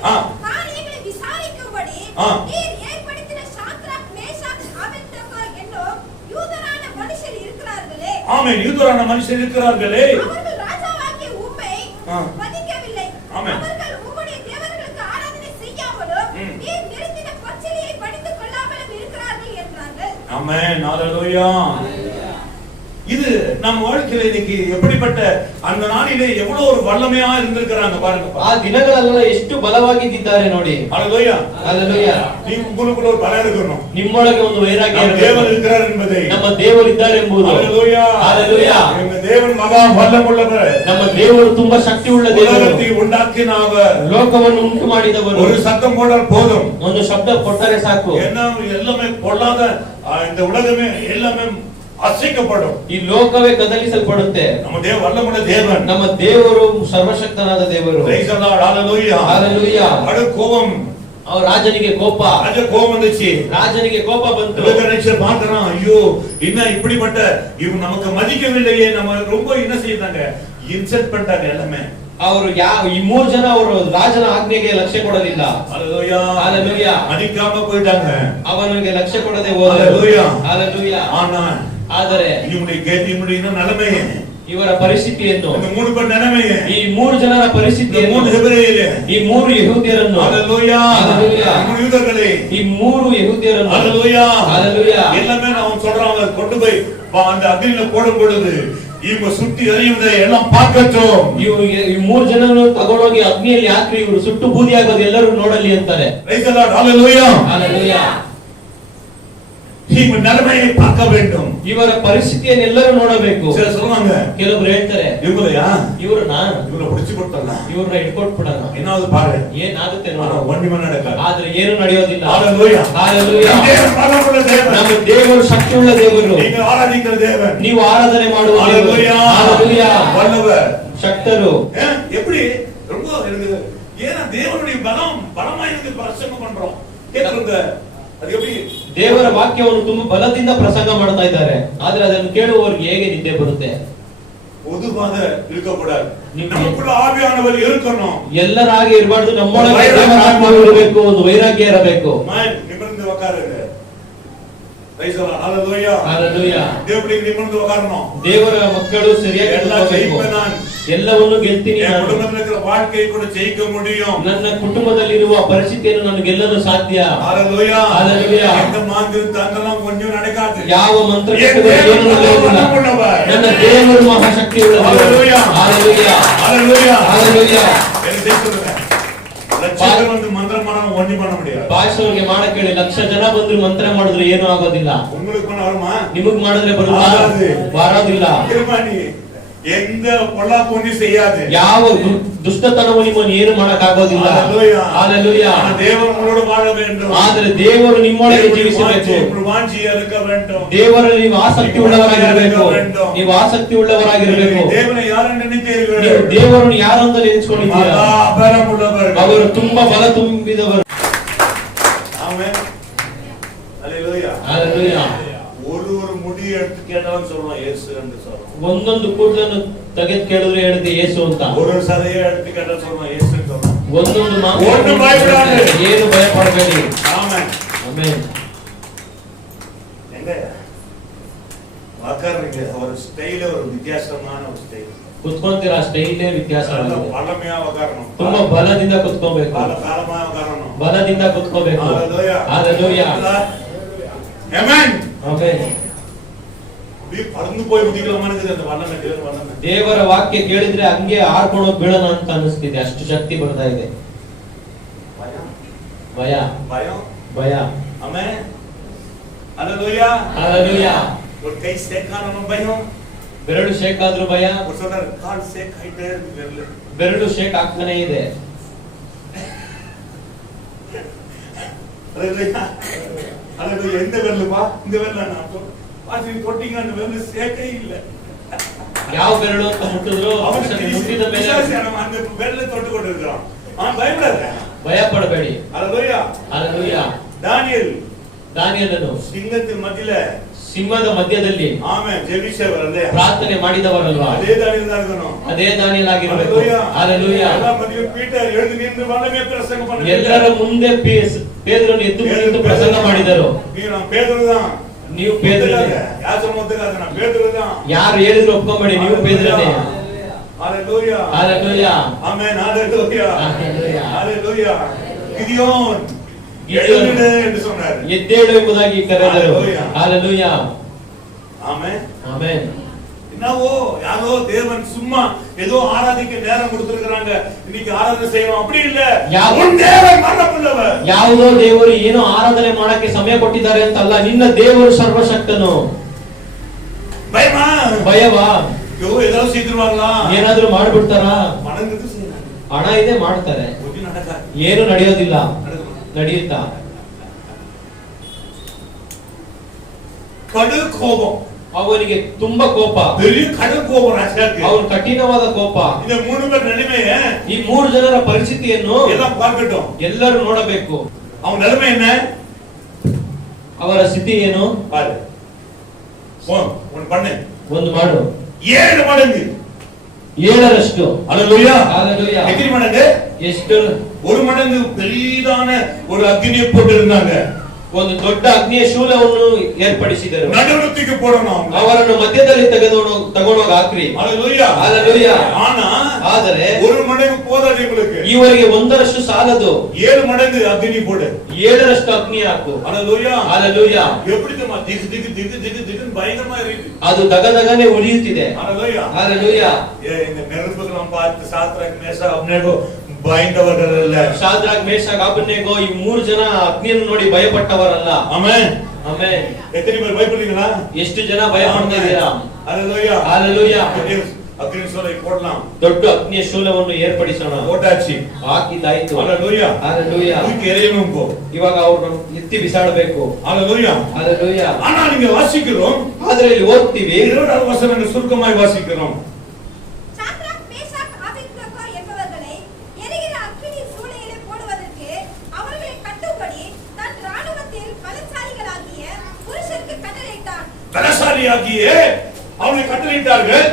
காரியங்களை விசாரிக்கும்படி நீர் ஏற்படுத்தின சாத்ராக் மேஷாக் ஆபேத்நேகோ என்னும் யூதரான மனுஷர் இருக்கிறார்களே. ஆமென். யூதரான மனுஷர் இருக்கிறார்களே. அவர்கள் ராஜாவாகிய உம்மை மதிக்கவில்லை. அவர்கள் உம்முடைய தேவர்களுக்கு ஆராதனை செய்யாமலும் நீர் நிறுத்தின பொற்சலையை பணிந்து கொள்ளாமலும் இருக்கிறார்கள் என்றார்கள். ஆமென். ஹalleluya. இது நம்ம வாழ்க்கையில இன்னைக்கு எப்படிப்பட்ட அந்த நாளிலே எவ்வளவு ஒரு வல்லமையா இருந்திருக்கிறாங்க பாருங்க. ಆ ದಿನಗಳೆಲ್ಲ ಎಷ್ಟು ಬಲವಾಗಿದ್ದಾರೆ ನೋಡಿ. ஹalleluya ஹalleluya. உங்களுக்குள்ள ஒரு பலம் இருக்கணும். ನಿಮ್ಮೊಳಗೆ ಒಂದು ವೈರಾಗ್ಯ ಇರಬೇಕು. தேவன் இருக்கிறார் என்பதை, ನಮ್ಮ ದೇವರು ಇದ್ದಾರೆ ಎಂಬುದು. ஹalleluya ஹalleluya. ನಮ್ಮ ದೇವன் ಮಹಾ ವಲ್ಲமுள்ளவர். ನಮ್ಮ ದೇವರು ತುಂಬಾ ಶಕ್ತಿ ಉಳ್ಳ ದೇವರು. உலகத்தை உண்டாக்கினவர், ಲೋಕವನ್ನು ಉಂಟು ಮಾಡಿದವರು. ஒரு சத்தம் போட்டால் போதும், ಒಂದು ಶಬ್ದ ಕೊಟ್ಟರೆ ಸಾಕು. எல்லாமே பொல்லாத இந்த உலகமே எல்லாமே ಅಸೈಕಪಡು. ಈ ಲೋಕವೇ ಕದಲಿಸಲ್ಪಡುತ್ತೆ. ನಮ್ಮ ದೇವ ವಲ್ಲಮುಳ್ಳ ದೇವನ್, ನಮ್ಮ ದೇವರು ಸರ್ವಶಕ್ತನಾದ ದೇವರು. Praise the lord. Hallelujah hallelujah. ಅಡ ಕೋಪಂ, ಅವರ ರಾಜನಿಗೆ ಕೋಪ, ರಾಜ ಕೋಪ வந்துச்சு. ರಾಜನಿಗೆ ಕೋಪ ಬಂತು. நினைச்சர் பார்க்கறான், ஐயோ என்ன இப்படிப்பட்ட இவங்க நமக்கு மதிக்கவில்லையே, நம்ம ரொம்ப என்ன செய்தாங்க, இன்சல்ட் பண்ணிட்டாங்க எல்லாமே. ಅವರು ಈ ಮೂರು ಜನ ಅವರು ರಾಜನ ಆಜ್ಞೆಗೆ ಲಕ್ಷ್ಯ ಕೊಡಲಿಲ್ಲ. ஹalleluya ஹalleluya. மதிக்காம போயிட்டாங்க, ಅವನಿಗೆ ಲಕ್ಷ್ಯ ಕೊಡದೆ ಹೋದರು. ஹalleluya ஹalleluya. ಆದರೆ ಇವ್ನಿಗೆ ನಿಲಮೆ, ಇವರ ಪರಿಸ್ಥಿತಿಯನ್ನು, இந்த மூணு பேர் நிலைமை, ಈ ಮೂರು ಜನರ ಪರಿಸ್ಥಿತಿಯನ್ನು, மூணு ಹೆಬ್ರಿಯರೇ, ಈ ಮೂರು ಯೆಹೂದ್ಯರನ್ನು, ஹalleluya ஹalleluya, மூணு யூதர்களே, ಈ ಮೂರು ಯೆಹೂದ್ಯರನ್ನು, ஹalleluya ஹalleluya, எல்லாமே அவன் சொல்றாங்க, கொண்டு போய் அந்த அக்னியில போடும் பொழுது இவங்க சுத்தி எரியுவதை எல்லாம் பார்க்கட்டும். ಈ ಮೂರು ಜನರನ್ನು ತಗೊಂಡೋಗಿ ಅಗ್ನಿಯಲ್ಲಿ ಹಾಕಿ ಇವರು ಸುಟ್ಟು ಬೂದಿಯಾಗೋದು ಎಲ್ಲರೂ ನೋಡಲಿ ಅಂತಾರೆ. Praise the lord. Hallelujah hallelujah. இவங்க நிலைமையை பார்க்க வேண்டும், ಇವರ ಪರಿಸ್ಥಿತಿಯನ್ನು ಎಲ್ಲರೂ ನೋಡಬೇಕು. சில சொல்றாங்க, ಕೆಲವರು ಹೇಳ್ತಾರೆ, இவங்களையா ಇವ್ರನ್ನ பிடிச்சு கொடுத்தಲ್ಲ, ಇವ್ರನ್ನ ಇಟ್ಕೊಟ್ಬಿಡೋಣ, என்னாவது பாரு ಏನಾಗುತ್ತೆ ஆனா ನೋಡೋಣ. ஒண்ணுமே நடக்காது. ಆದ್ರೆ ಏನು ನಡೆಯೋದಿಲ್ಲ. ஹalleluya ஹalleluya. தேவன் பலமுள்ள தேவன், ನಮ್ಮ ದೇವರು ಶಕ್ತಿಯುಳ್ಳ ದೇವರು, நீங்கள் ஆராதிக்கிற தேவன், ನೀವು ಆರಾಧನೆ ಮಾಡುವ ದೇವರು. ஹalleluya ஹalleluya. வல்லவர், ಶಕ್ತರು. எப்படி ரொம்ப எனக்கு ஏன்னா தேவனுடைய பலமா இருக்கு பிரசங்கம் பண்றோம் கேக்குறங்க. அது எப்படி ದೇವರ ವಾಕ್ಯವನ್ನು ತುಂಬಾ ಬಲದಿಂದ ಪ್ರಸಂಗ ಮಾಡ್ತಾ ಇದ್ದಾರೆ, ಆದ್ರೆ ಅದನ್ನು ಕೇಳುವವರಿಗೆ ಹೇಗೆ ನಿದ್ದೆ ಬರುತ್ತೆ? பொதுவாக இருக்கக்கூடாது, நமக்குள்ள ஆவியானவர் இருக்கணும். ಎಲ್ಲರ ಹಾಗೆ ಇರಬಾರ್ದು, ನಮ್ಮೊಳಗೆ ದೇವರ ಆತ್ಮವು ಇರಬೇಕು, ಒಂದು ವೈರಾಗ್ಯ ಇರಬೇಕು. நிமிர்ந்து உட்காருங்க. Praise the lord. Hallelujah hallelujah. ದೇವರಿಗೆ ನಿಮಿರ್ந்து உட்காரணும். ದೇವರ ಮಕ್ಕಳು ಸರಿಯಾಗಿ ಎಲ್ಲ ಜಯಿப்பேன் நான், ಎಲ್ಲವನ್ನು ಗೆಲ್ತೀನಿ என் ನಾನು. குடும்பத்தில் இருக்கிற வாழ்க்கையை கூட ஜெயிக்க முடியும். ನನ್ನ ಕುಟುಂಬದಲ್ಲಿರುವ ಪರಿಸ್ಥಿತಿಯನ್ನು ನಾನು ಗೆಲ್ಲಲು ಸಾಧ್ಯ. ஹalleluya ஹalleluya. இந்த மாதிரி தந்தெல்லாம் கொஞ்சம் நடக்காது. ಯಾವ ಮಂತ್ರ ಏನು ನಡೆಯುವುದಿಲ್ಲ. ನನ್ನ ದೇವರು ಮಹಾಶಕ್ತಿ ಉಳ್ಳ ದೇವರು. ஹalleluya ஹalleluya. ஹalleluya ஹalleluya. என்ன செய்யுங்க, லட்சம் வந்து மந்திரம் பண்ணா ஒண்ணும் பண்ண முடியாது. ಭಾಷೆಗೆ ಮಾಡಕ್ಕೆ ಹೇಳಿ ಲಕ್ಷ ಜನ ಬಂದ್ರು ಮಂತ್ರ ಮಾಡಿದ್ರೆ ಏನು ಆಗೋದಿಲ್ಲ. உங்களுக்கு பண்ண வருமா? ನಿಮಗ್ ಮಾಡಿದ್ರೆ ಬರೋದಿಲ್ಲ. திருமணி எந்த பொல்லாப்புண்ணி செய்யாது, ಯಾವ ದುಷ್ಟತನವು ನಿಮ್ಮನ್ನು ಏನು ಮಾಡಕ್ ಆಗೋದಿಲ್ಲ. ஹalleluya ஹalleluya. தேவன் உங்களோடு வாழ வேண்டும். ಆದರೆ ದೇವರು ನಿಮ್ಮೊಳಗೆ ಜೀವಿಸಬೇಕು. ವಾಂಛೆ இருக்க வேண்டும். ದೇವರಲ್ಲಿ ನೀವು ಆಸಕ್ತಿ ಉಳ್ಳವರಾಗಿರಬೇಕು. ನೀವು ಆಸಕ್ತಿ ಉಳ್ಳವರಾಗಿರಬೇಕು. ದೇವನ ಯಾರನ್ನು ನೆನೆಯುತ್ತೀರಿ? ನೀವು ದೇವರನ್ನು ಯಾರಂತ ನೆನೆಸಿಕೊಂಡಿದ್ದೀರಾ? ಬಲವುಳ್ಳವರು, ಅವರು ತುಂಬಾ ಬಲ ತುಂಬಿದವರು. ஆமென். ஹalleluya ஹalleluya. ஒரு முடி எடுத்து கேட்டாலும் சொல்றோம் இயேசு என்று சொல்றோம். ಒಂದೊಂದು ಕೂದಲನ್ನು ತೆಗೆದು ಕೇಳಿದ್ರೆ ಹೇಳುತ್ತೆ ಯೇಸು ಅಂತ. ஒரு சதையை எடுத்து கேட்டாலும் சொல்றோம் இயேசு என்று சொல்றோம். ಒಂದೊಂದು ஒண்ணும் பயப்படாதே, ಏನು ಭಯ ಪಡಬೇಡಿ. ஆமென் ಆಮೆನ್. எங்க வாக்காரங்க ஒரு ஸ்டைல், ஒரு வித்தியாசமான ஒரு ஸ்டைல். ಕುತ್ಕೊಂತೀರಾ, ಸ್ಟೈಲೇ ವ್ಯತ್ಯಾಸ. பலமையா உட்காரணும், ತುಂಬಾ ಬಲದಿಂದ ಕುತ್ಕೋಬೇಕು. காலமா உட்காரணும், ಬಲದಿಂದ ಕುತ್ಕೋಬೇಕು. ஹalleluya ஹalleluya. ஆமென். ಆಮೆನ್. அப்படியே பறந்து போய் முடிக்கலாமா இருக்குது அந்த வல்லமை, தேவ வல்லமை. ದೇವರ ವಾಕ್ಯ ಕೇಳಿದ್ರೆ ಹಂಗೆ ಆರ್ಕೊಂಡು ಬೀಳೋಣ ಅಂತ ಅನಿಸ್ತಿದೆ, ಅಷ್ಟು ಶಕ್ತಿ ಬರ್ತಾ ಇದೆ. ಭಯ பயம் ಭಯ. ஆமென். ஹalleluya ஹalleluya. ஒரு கை சேக்கானனும் பயம், ಬೆರಳು ಶೇಕ್ ಆದ್ರೂ ಭಯ, ஒரு சொன்னார் கால் சேக் ஆயிட்டே இருக்கு விரல். ಬೆರಳು ಶೇಕ್ ಆಗ್ತಾನೆ ಇದೆ. ஹalleluya ஹalleluya. எந்த விரலுப்பா? இந்த விரல நான் பாசி தொட்டிங்க, அந்த விரல் சேக்கே இல்ல. ಯಾವ ಬೆರಳು ಅಂತ ಮುಟ್ಟಿದ್ರು ಮುಟ್ಟಿದ ಮೇಲೆ அந்த விரல தொட்டு கொண்டு இருக்கிறான். பயப்படாத, ಭಯ ಪಡಬೇಡಿ. ஹalleluya ஹalleluya. ದಾನಿಯೇಲನು ಸಿಂಹದ ಮಧ್ಯೆ, ಸಿಂಹದ ಮಧ್ಯದಲ್ಲಿ ಆಮೆನ್ ಜೆಬಿಸವರಲ್ಲೇ ಪ್ರಾರ್ಥನೆ ಮಾಡಿದವರಲ್ವಾ? ಅದೇ ದಾನಿಯೇಲ ಆಗಿರನು, ಅದೇ ದಾನಿಯೇಲ ಆಗಿರಬೇಕು. ಹalleluya. ಎಲ್ಲ ಮಧ್ಯೆ ಪೀಟರ್ ಎದ್ದು ನಿಂತು ವಲ್ಲಮೆ ಪ್ರಸಂಗ ಮಾಡಿದ. ಎಲ್ಲರ ಮುಂದೆ ಪೇತ್ರನು ಎದ್ದು ನಿಂತು ಪ್ರಸಂಗ ಮಾಡಿದರು. ನೀನು ಪೇತ್ರதான், ನೀವು ಪೇತ್ರನೇ. ಯಾರು ಮೊದಲಾದ ನಾನು ಪೇತ್ರதான். ಯಾರು ಹೇಳಿದ್ರು ಒಪ್ಕೊಂಬೇಡಿ, ನೀವು ಪೇತ್ರನೇ. ஹalleluya ஹalleluya. ஆமென். ஹalleluya ஹalleluya. ஹalleluya. கிதியோன் ಗಿದಿಯೋನ್ எழுந்திரு என்று சொன்னார். ಎದ್ದೇಳು ಎಂಬುದಾಗಿ ಕರೆದರು. ಹalleluya. ஆமென் ಆಮೆನ್. என்னவோ யாரோ தேவன் சும்மா ஏதோ ஆராதிக்க நேரம் கொடுத்திருக்காங்க, இன்னைக்கு ஆராதனை செய்யணும் அப்படி இல்ல. உன் தேவன் மரணமுள்ளவர். ಯಾವುದೋ ದೇವರು ಏನೋ ಆರಾಧನೆ ಮಾಡಕ್ಕೆ ಸಮಯ ಕೊಟ್ಟಿದ್ದಾರೆ ಅಂತ ಅಲ್ಲ, ನಿನ್ನ ದೇವರು ಸರ್ವಶಕ್ತನು. ಭಯವಾ? ஏதாவது செய்திருவாங்களா? ಏನಾದ್ರೂ ಮಾಡ್ಬಿಡ್ತಾರಾ? மனங்கிட்டு செய்யறாங்க, ಹಣ ಇದೆ ಮಾಡ್ತಾರೆ, நடக்க ಏನು ನಡೆಯೋದಿಲ್ಲ. ನಡೆಯುತ್ತಾ? ಕಡು ಕೋಪம், ಅವನಿಗೆ ತುಂಬಾ ಕೋಪ, பெரிய கடும் கோபம் ராஜாக்கு. ಅವನು ಕಠಿಣವಾದ ಕೋಪ. இந்த மூணு பேர் நிலைமைய, ಈ ಮೂರು ಜನರ ಪರಿಸ್ಥಿತಿಯನ್ನು எல்லாம் பார்க்கட்டும், ಎಲ್ಲರೂ ನೋಡಬೇಕು. அவன் நிலைமை என்ன, ಅವರ ಸ್ಥಿತಿ ಏನು பாரு. ஒன்னு பண்ணு, ಒಂದು ಮಾಡು. 7 மடங்கு, 7ರಷ್ಟು. அல்லேலூயா. அல்லேலூயா. எத்தனை மடங்கு? ಎಷ್ಟು? 1 மடங்கு பெரிதான ஒரு அக்னியை போட்டு இருந்தாங்க. ಒಂದು ದೊಡ್ಡ ಅಗ್ನಿಯ ಶೂಲವನ್ನು ಏರ್ಪಡಿಸಿದರು. நடுவுக்கு போடணும், ಅವರನ್ನು ಮಧ್ಯದಲ್ಲಿ ತಗೊಂಡೋಗಿ ಹಾಕ್ರಿ. அல்லேலூயா. அல்லேலூயா. ಆದರೆ 1 மடங்கு போதாது உங்களுக்கு, ಇವರಿಗೆ 1ರಷ್ಟು ಸಾಲದು. 7 மடங்கு அக்னி போடு, 7ರಷ್ಟು ಅಗ್ನಿ ಹಾಕು. அல்லேலூயா. அல்லேலூயா. எப்படி தெரியுமா, திகு திகு திகு திகு திகு பயங்கரமா இருக்கு. ಅದು ದಗದಗನೆ ಉರಿಯುತ್ತಿದೆ. அல்லேலூயா. அல்லேலூயா. இந்த நெருப்புகளை பார்த்து சாத்ராக் மேஷாக் அப்னேகோ பயந்தவர்கள் அல்ல. ಶಾದ್ರಾಕ್ ಮೇಷಕ್ ಅಬೇದ್ನೆಗೋ ಈ 3 ಜನ ಅಗ್ನಿಯನ್ನು ನೋಡಿ ಭಯಪಟ್ಟವರಲ್ಲ. ಆಮೆನ್. ಆಮೆನ್. எத்தனை பேர் பயப்படுறீங்களா? ಎಷ್ಟು ಜನ ಭಯಪಡ್ತಾ ಇದ್ದೀರಾ? அல்லேலூயா. அல்லேலூயா. அக்னி சூளை போடலாம், ದೊಡ್ಡ ಅಗ್ನಿಯ ಶೂಲವನ್ನು ಏರ್ಪಡಿಸೋಣ. போட்டாச்சு, ಹಾಕಿದಾಯ್ತು. அல்லேலூயா. அல்லேலೂயா. தூக்கி எறியணும் போ. ಇವಾಗ ಅವ್ರನ್ನು ಎತ್ತಿ ಬಿಸಾಡಬೇಕು. அல்லேலூயா. அல்லேலூயா. ஆனா நீங்க வாசிக்கிறோம், ಆದ್ರೆ ಇಲ್ಲಿ ಓದ್ತೀವಿ 20வது வசனம் சுருக்கமாய் வாசிக்கிறோம். சாத்ராக், மேஷாக், ஆபேத்நேகோ என்பவர்களை எரிகிற அக்கினி சூளையிலே போடுவதற்கு அவர்களை கட்டும்படி தன் ராணுவத்தில் பலசாலிகளாகிய புருஷருக்கு கட்டளையிட்டான். பலசாலியாகிய அவனை கட்டளையிட்டார்கள்.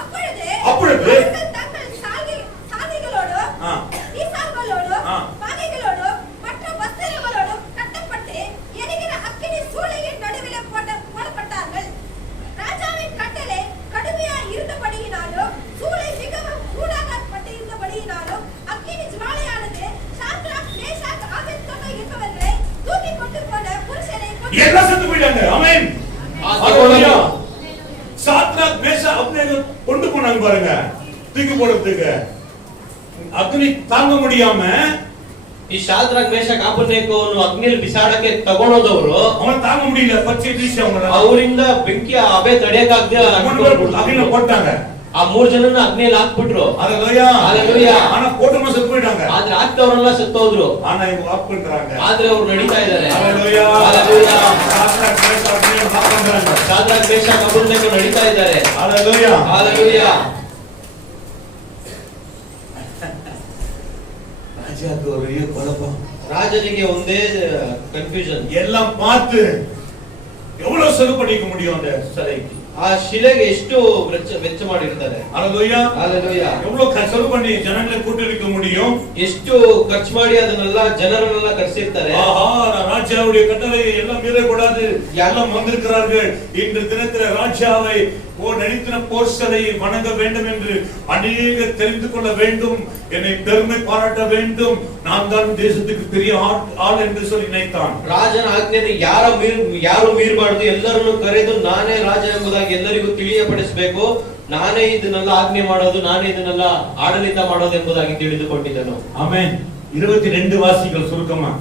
அப்பொழுது அவர்கள் தங்கள் சால்வைகளோடு, ஈசால்களோடு, பகைகளோடு, மற்ற வஸ்திரங்களோடு கட்டப்பட்டு எரிகிற அக்கினி சூளையின் நடுவிலே போடப்பட்டார்கள். ராஜாவின் கட்டளை கடுமையாக இருந்தபடியினாலும் சூளை மிகவும் சூடாக்கப்பட்டிருந்தபடியினாலும் அக்கினி ஜுவாலையானது சாத்ராக், மேஷாக், ஆபேத்நேகோ என்பவர்களை தூக்கிக் கொண்டு போன புருஷனை எல்லாம் செத்து போயிட்டாங்க. ஆமென். அல்லேலூயா. சாத்ராக் மேஷாக் அப்னேகோ கொண்டு போனாங்க பாருங்க, தூக்கி போடுறதுக்கு. அக்னி தாங்க முடியாம ಈ ಶಾದ್ರಾಕ್ ಮೇಷಕ್ ಅಬೇದ್ನೆಗೋವನ್ನು ಅಗ್ನಿಯಲ್ಲಿ ಬಿಸಾಡಕ್ಕೆ ತಗೊಂಡೋದವರು அவன் தாங்க முடியல, பச்சை வீசி அவங்கள ಅವರಿಂದ ಬೆಂಕಿ ಅಬೆ ತಡೆಯಕ್ಕಾಗದೆ அக்னில போட்டாங்க. ಆ 3 ಜನನ ಅಗ್ನಿಯಲ್ಲಿ ಹಾಕ್ಬಿಟ್ರು. அல்லேலூயா. அல்லேலூயா. ஆனா போட்டவங்க செத்து போயிட்டாங்க. ಆದ್ರೆ ಹಾಕ್ತವರೆಲ್ಲ ಸತ್ತೋದ್ರು. ஆனா இவங்க வாக் பண்றாங்க. ಆದ್ರೆ ಅವರು ನಡೀತಾ ಇದ್ದಾರೆ. அல்லேலூயா. அல்லேலூயா. சாத்ராக் மேஷாக் அப்னேகோ வாக் பண்றாங்க. ಶಾದ್ರಾಕ್ ಮೇಷಕ್ ಅಬೇದ್ನೆಗೋ ನಡೀತಾ ಇದ್ದಾರೆ. அல்லேலூயா. அல்லேலೂயா. ராஜாக்கு ஒரே குழப்பம், ರಾಜನಿಗೆ ಒಂದೇ ಕನ್ಫ್ಯೂಷನ್. எல்லாம் பார்த்து எவ்வளவு செலவு பண்ணிக்க முடியும் அந்த சிலைக்கு? ಆ ಶಿಲೆಗೆ ಎಷ್ಟು ವೆಚ್ಚ ಮಾಡಿರ್ತಾರೆ. அல்லேலூயா. அல்லேலூயா. எவ்வளவு செலவு பண்ணி ஜனங்களை கூட்டிருக்க முடியும்? ಎಷ್ಟು ಖರ್ಚು ಮಾಡಿ ಅದನ್ನೆಲ್ಲ ಜನರನ್ನೆಲ್ಲ ಕರೆಸಿರ್ತಾರೆ. ஆஹா, ராஜாவுடைய கட்டளை எல்லாம் மீறக்கூடாது, எல்லாம் வந்திருக்கிறார்கள். இன்று தினத்துல ராஜாவை நடித்தின போர்ச்சலை வணங்க வேண்டும் என்று அநேக தெரிந்து கொள்ள வேண்டும், என்னை பெருமை பாராட்ட வேண்டும், நான் தான் தேசத்துக்கு பெரிய ஆள் என்று சொல்லி நினைத்தான். ರಾಜನ ಆಜ್ಞೆಯನ್ನು ಯಾರು ಮೀರಬಾರದು, ಎಲ್ಲರನ್ನು ಕರೆದು ನಾನೇ ರಾಜ ಎಂಬುದಾಗಿ ಎಲ್ಲರಿಗೂ ತಿಳಿಯಪಡಿಸಬೇಕು, ನಾನೇ ಇದನ್ನೆಲ್ಲ ಆಜ್ಞೆ ಮಾಡೋದು, ನಾನೇ ಇದನ್ನೆಲ್ಲ ಆಡಳಿತ ಮಾಡೋದು ಎಂಬುದಾಗಿ ತಿಳಿದುಕೊಂಡಿದ್ದನು. ஆமென். 22 வாசிகள் சுருக்கமா.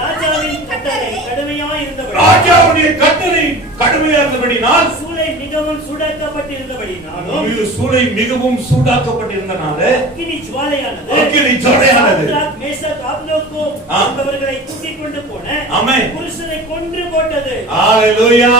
ராஜாவின் கட்டளை கடுமையாய் இருந்தபடி, ராஜாவுடைய கட்டளை கடுமையா இருந்தபடினால், சூளை மிகவும் சூடாக்கப்பட்டிருந்தபடினாலும், சூளை மிகவும் சூடாக்கப்பட்டிருந்தனால அக்கினி ஜுவாலையானது சாத்ராக், மேஷாக், ஆபேத்நேகோ என்பவர்களை தூக்கிக் கொண்டு போன ஆமென் புருஷனை கொன்று போட்டது. அல்லேலூயா.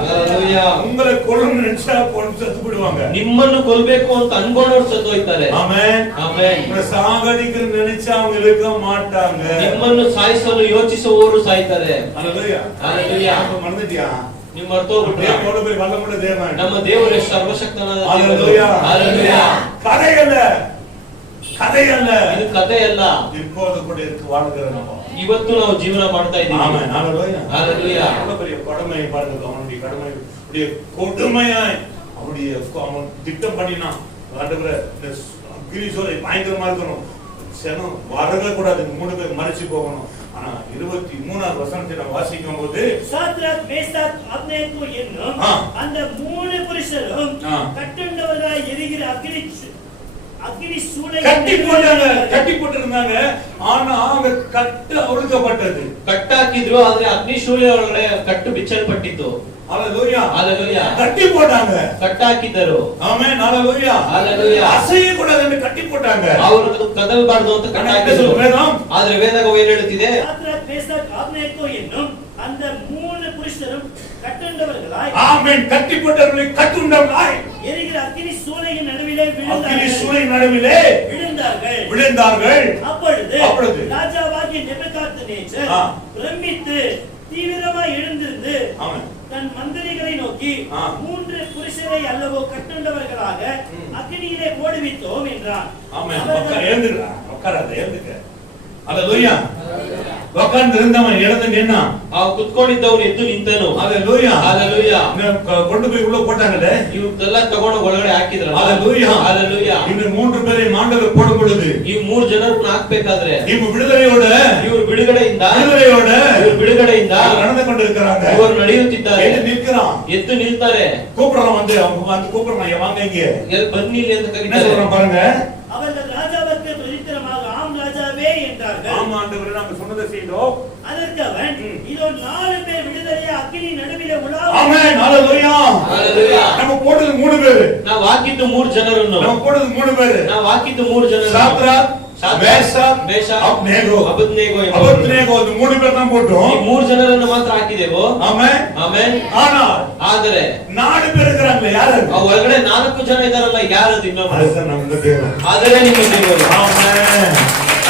அல்லேலூயா. உங்களை கொல்லணும்னு நினைச்சா கொன்று செத்து போடுவாங்க. ನಿಮ್ಮನ್ನು ಕೊಲ್ಲಬೇಕು ಅಂತ ಅನ್ಕೊಂಡವ್ರು ಸತ್ತು ಹೋಗ್ತಾರೆ. ஆமென். ಆಮೆನ್. உங்களை சாகடிக்க நினைச்சா அவங்க இருக்க மாட்டாங்க. ನಿಮ್ಮನ್ನು ಸಾಯಿಸಲು ಯೋಚಿಸುವವರು ಸಾಯ್ತಾರೆ. அல்லேலூயா. அல்லேலூயா. மறந்துட்டியா? ನೀವು ಮರ್ತೋಗ್ಬಿಟ್ರೆ தேவனோட போய் வல்லமுள்ள தேவன். ನಮ್ಮ ದೇವರು ಸರ್ವಶಕ್ತನಾದ ದೇವರು. அல்லேலூயா. அல்லேலூயா. கதையல்ல, கதையல்ல, ಇದು ಕಥೆ ಅಲ್ಲ. இப்போது கூட இருக்கு வாழ்கிற நம்ம. ಇವತ್ತು ನಾವು ಜೀವನ ಮಾಡ್ತಾ ಇದ್ದೀವಿ. ஆமென். அல்லேலூயா. அல்லேலூயா. அவ்வளவு பெரிய கொடுமையை பாருங்க, அவனுடைய கொடுமை, அப்படியே கொடுமையாய் அப்படியே அவன் திட்டம் பண்ணினான். ஆண்டவரே, இந்த அக்னி சூளை பயங்கரமா இருக்கணும், சனம் வரவே கூடாது, 3 பேர் மரிச்சு போகணும். ஆனா 23வது வசனத்தை நாம் வாசிக்கும் போது சாத்ராக், மேஷாக், ஆபேத்நேகோ என்னும் அந்த 3 புருஷரும் ஆ. கட்டுண்டவர்களாய் எரிகிற அக்கினி சூளை கட்டி போட்டாங்க, கட்டி போட்டிருந்தாங்க. ஆனா அங்க கட்டு அவிழ்க்கப்பட்டது. ಕಟ್ಟಾಕಿದ್ರು ಆದ್ರೆ ಅಗ್ನಿಶೂಲೆ ಒಳಗಡೆ ಕಟ್ಟು ಬಿಚ್ಚಲ್ಪಟ್ಟಿತ್ತು. ஹalleluya, ஹalleluya. கட்டி போட்டாங்க. ಕಟ್ಟಾಕಿದ್ದರು. ஆமென், ஹalleluya. ஹalleluya. அசைய கூடாதுன்னு கட்டி போட்டாங்க. ಅವರು ಕದಲಬಾರದು ಅಂತ ಕಟ್ಟಾಕಿದ್ರು. ಆದ್ರೆ ವೇದವು ಏನು ಹೇಳುತ್ತಿದೆ? சாத்ராக், மேஷாக், ஆபேத்நேகோ என்னும் அந்த 3 புருஷரும் கட்டுண்டவர்களாய் ஆமென், கட்டி போட்டவர்களை கட்டுண்டவர்களாய் எரிகிற அக்கினி சூளையின் நடுவிலே அக்கினி சூளை நடுவிலே விழுந்தார்கள். அப்பொழுது ராஜாவாகிய நேபுகாத்நேச்சர் பிரமித்து தீவிரமாய் எழுந்திருந்து தன் மந்திரிகளை நோக்கி 3 புருஷரை அல்லவோ கட்டுண்டவர்களாக அக்கினியிலே போடுவித்தோம் என்றான். ஆமென். எழுந்துடா, உட்காராத, எழுந்துக்க. ஹalleluya. உட்கார்ந்து இருந்தவன் எழுந்து நின்னான். ಕುತ್ಕೊಂಡಿದ್ದವನು ಎದ್ದು ನಿಂತನು. ஹalleluya, ஹalleluya. கொண்டு போய் உள்ள போட்டாங்கல, ಇವರೆಲ್ಲ ತಗೊಂಡು ಒಳಗಡೆ ಹಾಕಿದ್ರು. ஹalleluya, ஹalleluya. இந்த 3 பேரை ஆண்டவர் போடும் பொழுது ಈ 3 ಜನರನ್ನು ಹಾಕಬೇಕಾದ್ರೆ இவங்க விடுதலையோட ಇವರು ಬಿಡುಗಡೆಯಿಂದ நடந்து கொண்டிருக்கிறாங்க. ಇವರು ನಡೆಯುತ್ತಿದ್ದಾರೆ. எது நிற்கிறான், ಎದ್ದು ನಿಲ್ತಾರೆ. கூப்பிடுறான், வந்து அவங்க வந்து கூப்பிடுறான், வாங்க இங்க ಬನ್ನಿ ಅಂತ என்ன ಕರೀತಾರೆ. சொல்றான் பாருங்க. அவர்கள் ராஜாவுக்கு பிரதித்திரமாக ஆம் ராஜாவே என்றார்கள். ஆமா ஆண்டவரே, நாங்க சொன்னதை செய்தோம். அதற்கு அவன், இதோ 4 பேர் விடுதலையை அக்கினி நடுவிலே ஆமென், ஹalleluya. ஹalleluya. நம்ம போடுறது 3 பேரு. ನಾವು ಹಾಕಿದ್ದು 3 ಜನರನ್ನು. நம்ம போடுறது 3 பேரு. ನಾವು ಹಾಕಿದ್ದು 3 ಜನರನ್ನು. Shadrach, Meshach, Abednego. இந்த 3 பேர் தான் போட்டோம். ಈ 3 ಜನರನ್ನು ಮಾತ್ರ ಹಾಕಿದೆವು. Amen, amen. ಆದರೆ 4 பேர் இருக்காங்களே, ಯಾರು? ಆ ಒಳಗಡೆ 4 ಜನ ಇದ್ದಾರಲ್ಲ, ಯಾರದು ಇನ್ನೊಬ್ಬರು? அதுதான் நம்ம தேவன். ಅದೇ ನಿಮ್ಮ ದೇವರು. ಆಮೆನ್.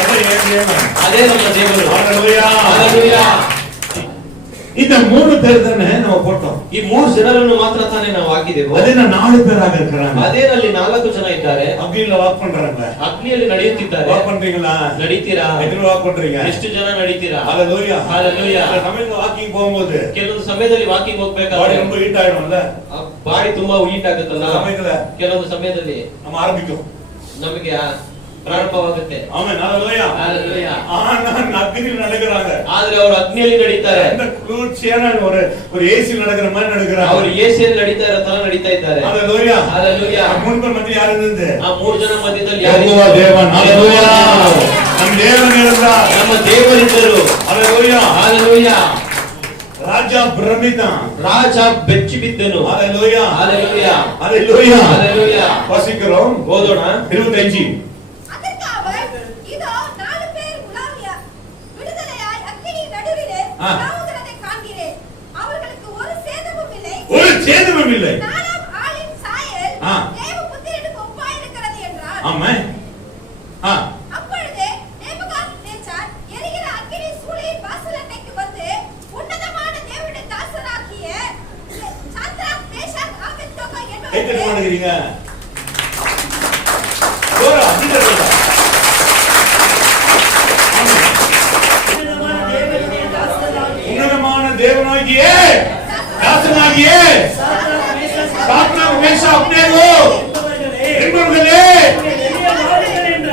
ಅದೇ ದೇವன். ಅದೇ ನಮ್ಮ ದೇವರು. ஹalleluya, ஹalleluya. இந்த 3 பேர் தானே நம்ம போட்டோம். ಈ 3 ಜನರನ್ನು ಮಾತ್ರ ತಾನೇ ನಾವು ಹಾಕಿದೆವು. ಅದೇ 4 பேராக இருக்காங்க. ಅದೇನಲ್ಲಿ 4 ಜನ ಇದ್ದಾರೆ. அக்னியில வாக் பண்றாங்க. ಅಗ್ನಿಯಲ್ಲಿ ನಡೆಯುತ್ತಿದ್ದಾರೆ. வாக் பண்றீங்களா? ನಡೀತೀರಾ? எத்தனை வாக் பண்றீங்க? ಎಷ್ಟು ಜನ ನಡೀತೀರಾ? ஹalleluya, ஹalleluya. ಸಮಯದಲ್ಲಿ ವಾಕಿಂಗ್ ಹೋಗುம்போது ಕೆಲವೊಂದು ಸಮಯದಲ್ಲಿ ವಾಕಿಂಗ್ ಬಾಡಿ ಹೋಗ್ಬೇಕಾದ್ರೆ ரொம்ப ಹೀಟ್ ಆಯ್ತಲ್ಲ, ಬಾಡಿ ತುಂಬಾ ಹೀಟ್ ಆಗುತ್ತಲ್ಲ, ಸಮಯದಲ್ಲಿ ಕೆಲವೊಂದು ಸಮಯದಲ್ಲಿ நம்ம ஆரம்பிக்கும், ನಮಗೆ ಪ್ರಾರಂಭವಾಗುತ್ತೆ. ஆமென், ஹalleluya. ஹalleluya. ஆனா அக்னியில் நடக்கறாங்க. ಆದ್ರೆ ಅವರು ಅಗ್ನಿಯಲ್ಲಿ ನಡೀತಾರೆ. இந்த குளிர்ச்சியான ஒரு ஏசி நடக்கிற மாதிரி நடக்கறாங்க. ಅವರು ಎಸಿಯಲ್ಲಿ ನಡೀತಾ ಇರೋ ತರ ನಡೀತಾ ಇದ್ದಾರೆ. ஹalleluya, ஹalleluya. மூணு மத்திய யார் இருந்தது? ಆ 3 ಜನ ಮಧ್ಯದಲ್ಲಿ ಯೆಹೋವ ದೇವன். ஹalleluya, ನಮ್ಮ ದೇವன் இருந்தார். ನಮ್ಮ ದೇವರಿದ್ದರು. ஹalleluya, ஹalleluya. ರಾಜ ಭ್ರಮಿತಾನ್, ರಾಜ ಬೆಚ್ಚಿ ಬಿದ್ದನು. ஹalleluya, ஹalleluya. ஹalleluya. ஹalleluya. வாசிக்கிறோம், ಓದೋಣ. 25. அதற்கு அவர், இதோ 4 பேர் விடுதலையாய் அக்கினி நடுவிலே உலாவுகிறதை காண்கிறேன். அவர்களுக்கு ஒரு சேதமும் இல்லை. 4ஆம் ஆளின் சாயல் தேவபுத்திரனுக்கு ஒப்பாயிருக்கிறது என்றார். ஆமென். அப்பொழுது நேபுகாத்நேச்சார் எரிகிற அக்கினி சூளையின் வாசலண்டைக்கு வந்து உன்னதமான தேவனுடைய தாசராகிய சாத்ராக், மேஷாக், ஆபேத்நேகோ கேட்க மாட்டீங்க? உன்னதமான தேவனாகிய தாசனாகிய சாத்ராக், மேஷாக், அபேத்நேகோ என்பவர்களே,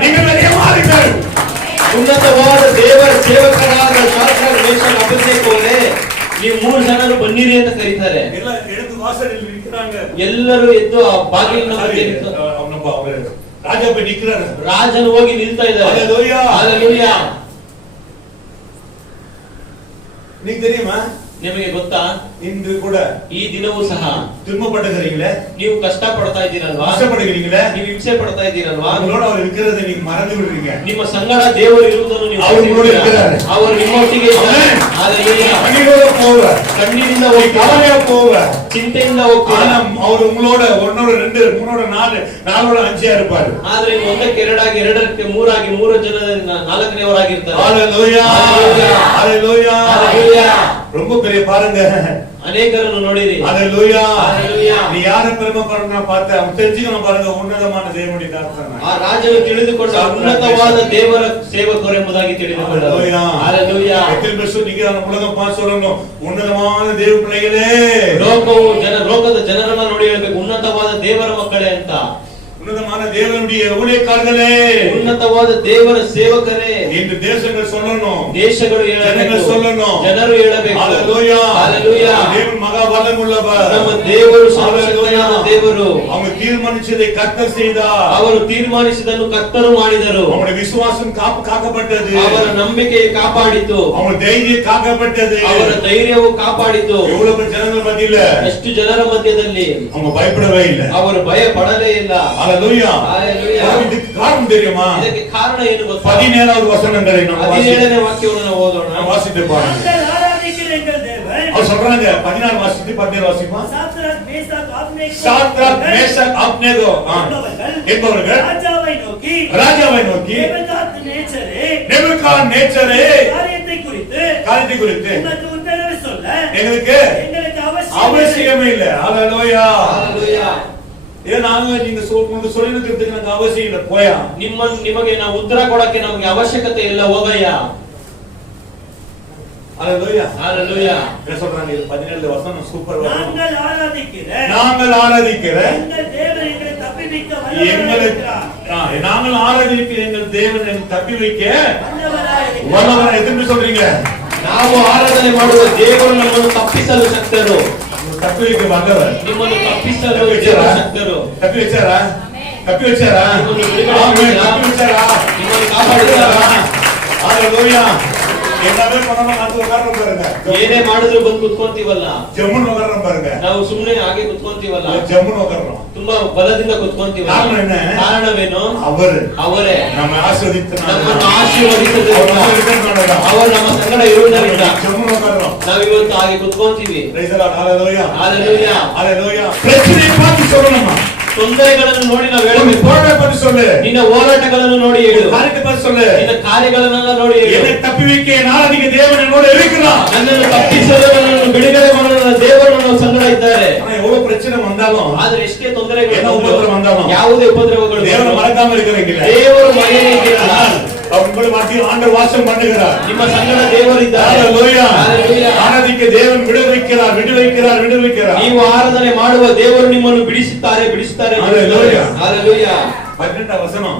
நீங்கள் நிறைய மாறுங்கள். ಉನ್ನತವಾದ ದೇವರ ಸೇವಕರಾದ ಶಾಸ್ತ್ರ ಮೇಷನ್ ಅಭಿಷೇಕವೇ ಈ 3 ಜನರು ಬನ್ನಿರಿ ಅಂತ ಕರೀತಾರೆ. ಎಲ್ಲ ಎದ್ದು ವಾಸದಲ್ಲಿ ನಿಂತಿರಾங்க. ಎಲ್ಲರೂ ಎದ್ದು ಆ ಬಾಗಿಲಿನ ಮಧ್ಯೆ ರಾಜ போய் நிக்கிறாரு. ರಾಜನು ಹೋಗಿ ನಿಲ್ತಾ ಇದ್ದಾರೆ. ஹalleluya, ஹalleluya. ನಿಮಗೆ தெரியுமா? ನಿಮಗೆ ಗೊತ್ತಾ, இன்று கூட ಈ ದಿನವೂ ಸಹ துன்பப்படுகிறீங்களே, ನೀವು ಕಷ್ಟ ಪಡ್ತಾ ಇದ್ದೀರಲ್ವಾ, ಕಷ್ಟப்படுகிறீங்களே, ನೀವು ಹಿಂಸೆ ಪಡ್ತಾ ಇದ್ದೀರಲ್ವಾ, அவங்களோட அவர் இருக்கிறதை நீங்க மறந்து விடுறீங்க. ನಿಮ್ಮ ಸಂಗಡ ದೇವರು ಇರುವುದನ್ನು ನೀವು ಅವರೊಂದಿಗೆ ಇದ್ದಾರೆ. ಅವರು ನಿಮ್ಮೊಟ್ಟಿಗೆ ಇದ್ದಾರೆ. ஹalleluya. கண்ணீரோட போவ, ಕಣ್ಣೀರಿಂದ ಹೋಗಿ கவலையா போவ, ಚಿಂತೆಯಿಂದ ಹೋಗ್ತೀರಾ. ஆனா அவர் உங்களோட 1 2 3 4 4 5 இருப்பாரு. ಆದ್ರೆ ನೀವು 1ಕ್ಕೆ 2 2ಕ್ಕೆ 3 3 ಜನ 4ನೇವರಾಗಿರ್ತಾರೆ. ஹalleluya, ஹalleluya, ஹalleluya. ரொம்ப பெரிய பாருங்க, ಅನೇಕರನ್ನು ನೋಡಿರಿ. ஹalleluya, ஹalleluya. நீ யாரை பெருமை பண்றா பார்த்து அவன் தெரிஞ்சுக்கணும் பாருங்க, உன்னதமான தேவனுடைய தாசனா. ಆ ರಾಜನು ತಿಳಿದುಕೊಂಡ ಉನ್ನತವಾದ ದೇವರ ಸೇವಕರು ಎಂಬುದಾಗಿ ತಿಳಿದುಕೊಂಡರು. ஹalleluya. எத்தனை பேர் நீங்க அந்த உலகம் பார்த்து சொல்லணும், உன்னதமான தேவ பிள்ளைகளே. ಲೋಕದ ಜನರನ್ನ ನೋಡಿ ಹೇಳಬೇಕು, ಉನ್ನತವಾದ ದೇವರ ಮಕ್ಕಳೇ ಅಂತ. உன்னதமான தேவனுடைய ஊழியக்காரர்களே, ಉನ್ನತವಾದ ದೇವರ ಸೇವಕರೇ என்று தேசங்கள் சொல்லணும், ದೇಶಗಳು ಹೇಳಬೇಕು, ಜನರು சொல்லணும், ಜನರು ಹೇಳಬೇಕು. ஹalleluya, ஹalleluya. தேவன் மகா வல்லமுள்ளவர். ನಮ್ಮ ದೇವರು ಸರ್ವಶಕ್ತನಾದ ದೇವರು. அவங்க தீர்மானிச்சதை கர்த்தர் செய்தார். ಅವರು ತೀರ್ಮಾನಿಸಿದನ್ನು ಕರ್ತರು ಮಾಡಿದರು. அவருடைய விசுவாசம் காக்கப்பட்டது. ಅವರ ನಂಬಿಕೆ ಕಾಪಾಡಿತು. அவங்க தைரியம் காக்கப்பட்டது. ಅವರ ಧೈರ್ಯವು ಕಾಪಾಡಿತು. எவ்வளவு ಜನಗಳ மத்தியில ಎಷ್ಟು ಜನರ ಮಧ್ಯದಲ್ಲಿ அவங்க பயப்படவே ಇಲ್ಲ. ಅವರು ಭಯ ಪಡಲೇ ಇಲ್ಲ. ஹalleluya. ஹalleluya. இதுக்கு காரணம் தெரியுமா? ಇದಕ್ಕೆ ಕಾರಣ ಏನು ಗೊತ್ತಾ? 17வது வசனங்களை நம்ம 17ನೇ ವಾಕ್ಯವನ್ನು ನಾವು ಓದೋಣ. வாசித்து பாருங்க. நாங்கள் ஆராதிக்கிற எங்கள் தேவன் அவர் சொல்றாங்க 16 வாசித்து 17 வாசிப்பா. Shadrach Meshach Abednego Shadrach Meshach Abednego என்பவர்கள் ராஜாவை நோக்கி நேபுகாத்நேச்சரே காரியத்தை குறித்து உங்களுக்கு உத்தரவு சொல்ல எங்களுக்கு அவசியமே இல்ல. ஹalleluya. ஹalleluya. நாங்க நீங்க சொல்லிருக்கிறதுக்கு எனக்கு அவசியம் இல்ல. போயா ನಿಮಗೆ ನಾವು ಉತ್ತರ ಕೊಡಕ್ಕೆ ನಮಗೆ ಅವಶ್ಯಕತೆ ಇಲ್ಲ, ಹೋಗಯ್ಯ. ஹalleluya. ஹalleluya. என்ன சொல்றாங்க? 17 வசனம் சூப்பர் வசனம். நாங்கள் ஆராதிக்கிற எங்கள் தேவன் எங்களை தப்பிவிக்க நாங்கள் ஆராதிக்கிற எங்கள் தேவன் எங்களை தப்பி வைக்க வல்லவராயிருக்கிறார். வல்லவராய். எதுன்னு சொல்றீங்க? ನಾವು ಆರಾಧನೆ ಮಾಡುವ ದೇವರು ನಮ್ಮನ್ನು ತಪ್ಪಿಸಲು ಶಕ್ತರು. தப்பி வைக்க வல்லவர். ನಿಮ್ಮನ್ನು ತಪ್ಪಿಸಲು ದೇವರು ಶಕ್ತರು. தப்பி வச்சாரா? தப்பி வச்சாரா? ஆமென். தப்பி வச்சாரா? ನಿಮ್ಮನ್ನು ಕಾಪಾಡಿದ್ದಾರಾ? ஹalleluya. எல்லாமே பண்ணணும். அது உட்கார்றோம் பாருங்க. ಏನೇ ಮಾಡಿದ್ರು ಬಂದು ಕುತ್ಕೊಂತೀವಲ್ಲ, ஜம்முன்னு உட்கார்றோம் பாருங்க. ನಾವು ಸುಮ್ಮನೆ ಹಾಗೆ ಕುತ್ಕೊಂತೀವಲ್ಲ, ஜம்முன்னு உட்கார்றோம். ತುಂಬಾ ಬಲದಿಂದ ಕುತ್ಕೊಂತೀವಲ್ಲ. ಕಾರಣ ಏನು? ಕಾರಣವೇನು? ಅವರೇ ನಮ್ಮ ಆಶೀರ್ವದಿಸಿದ ಅವರು ನಮ್ಮ ಸಂಗಡ ಇರುವುದರಿಂದ ஜம்முன்னு உட்கார்றோம். ನಾವಿವತ್ತು ಹಾಗೆ ಕುತ್ಕೊಂತೀವಿ. Praise the Lord. Hallelujah. Hallelujah. Hallelujah. பிரச்சனையை பார்த்து சொல்லணுமா? ತೊಂದರೆಗಳನ್ನು ನೋಡಿ ನಾವು ಹೇಳಬೇಕು. போராட்ட பத்தி சொல்லு. ನಿನ್ನ ಹೋರಾಟಗಳನ್ನು ನೋಡಿ ಹೇಳು. காரியத்தை பத்தி சொல்லு. ನಿನ್ನ ಕಾರ್ಯಗಳನ್ನೆಲ್ಲ ನೋಡಿ ಹೇಳು. என்னை தப்பி வைக்க நாளைக்கு தேவன் என்னோட இருக்கிறார். ನನ್ನನ್ನು ತಪ್ಪಿಸಲು, ನನ್ನನ್ನು ಬಿಡುಗಡೆ ಮಾಡಲು ನನ್ನ ದೇವರು ನನ್ನ ಸಂಗಡ ಇದ್ದಾರೆ. ஆனா எவ்வளவு பிரச்சனை வந்தாலும், ಆದ್ರೆ ಎಷ್ಟೇ ತೊಂದರೆಗಳು என்ன உபத்திரம் வந்தாலும், ಯಾವುದೇ ಉಪದ್ರವಗಳು தேவனை மறக்காம இருக்கிறீங்க. ದೇವರು ಮರೆಯಲಿಕ್ಕಿಲ್ಲ. உங்கள் மத்தியில் ஆண்டவர் வாசம் பண்ணுகிறார். ನಿಮ್ಮ ಸಂಗಡ ದೇವರಿದ್ದಾರೆ. ஹalleluya. Hallelujah. ஆராதிக்க தேவன் விடுவிக்கிறார். ನೀವು ಆರಾಧನೆ ಮಾಡುವ ದೇವರು ನಿಮ್ಮನ್ನು ಬಿಡಿಸುತ್ತಾರೆ. Hallelujah. Hallelujah. 18 வசனம்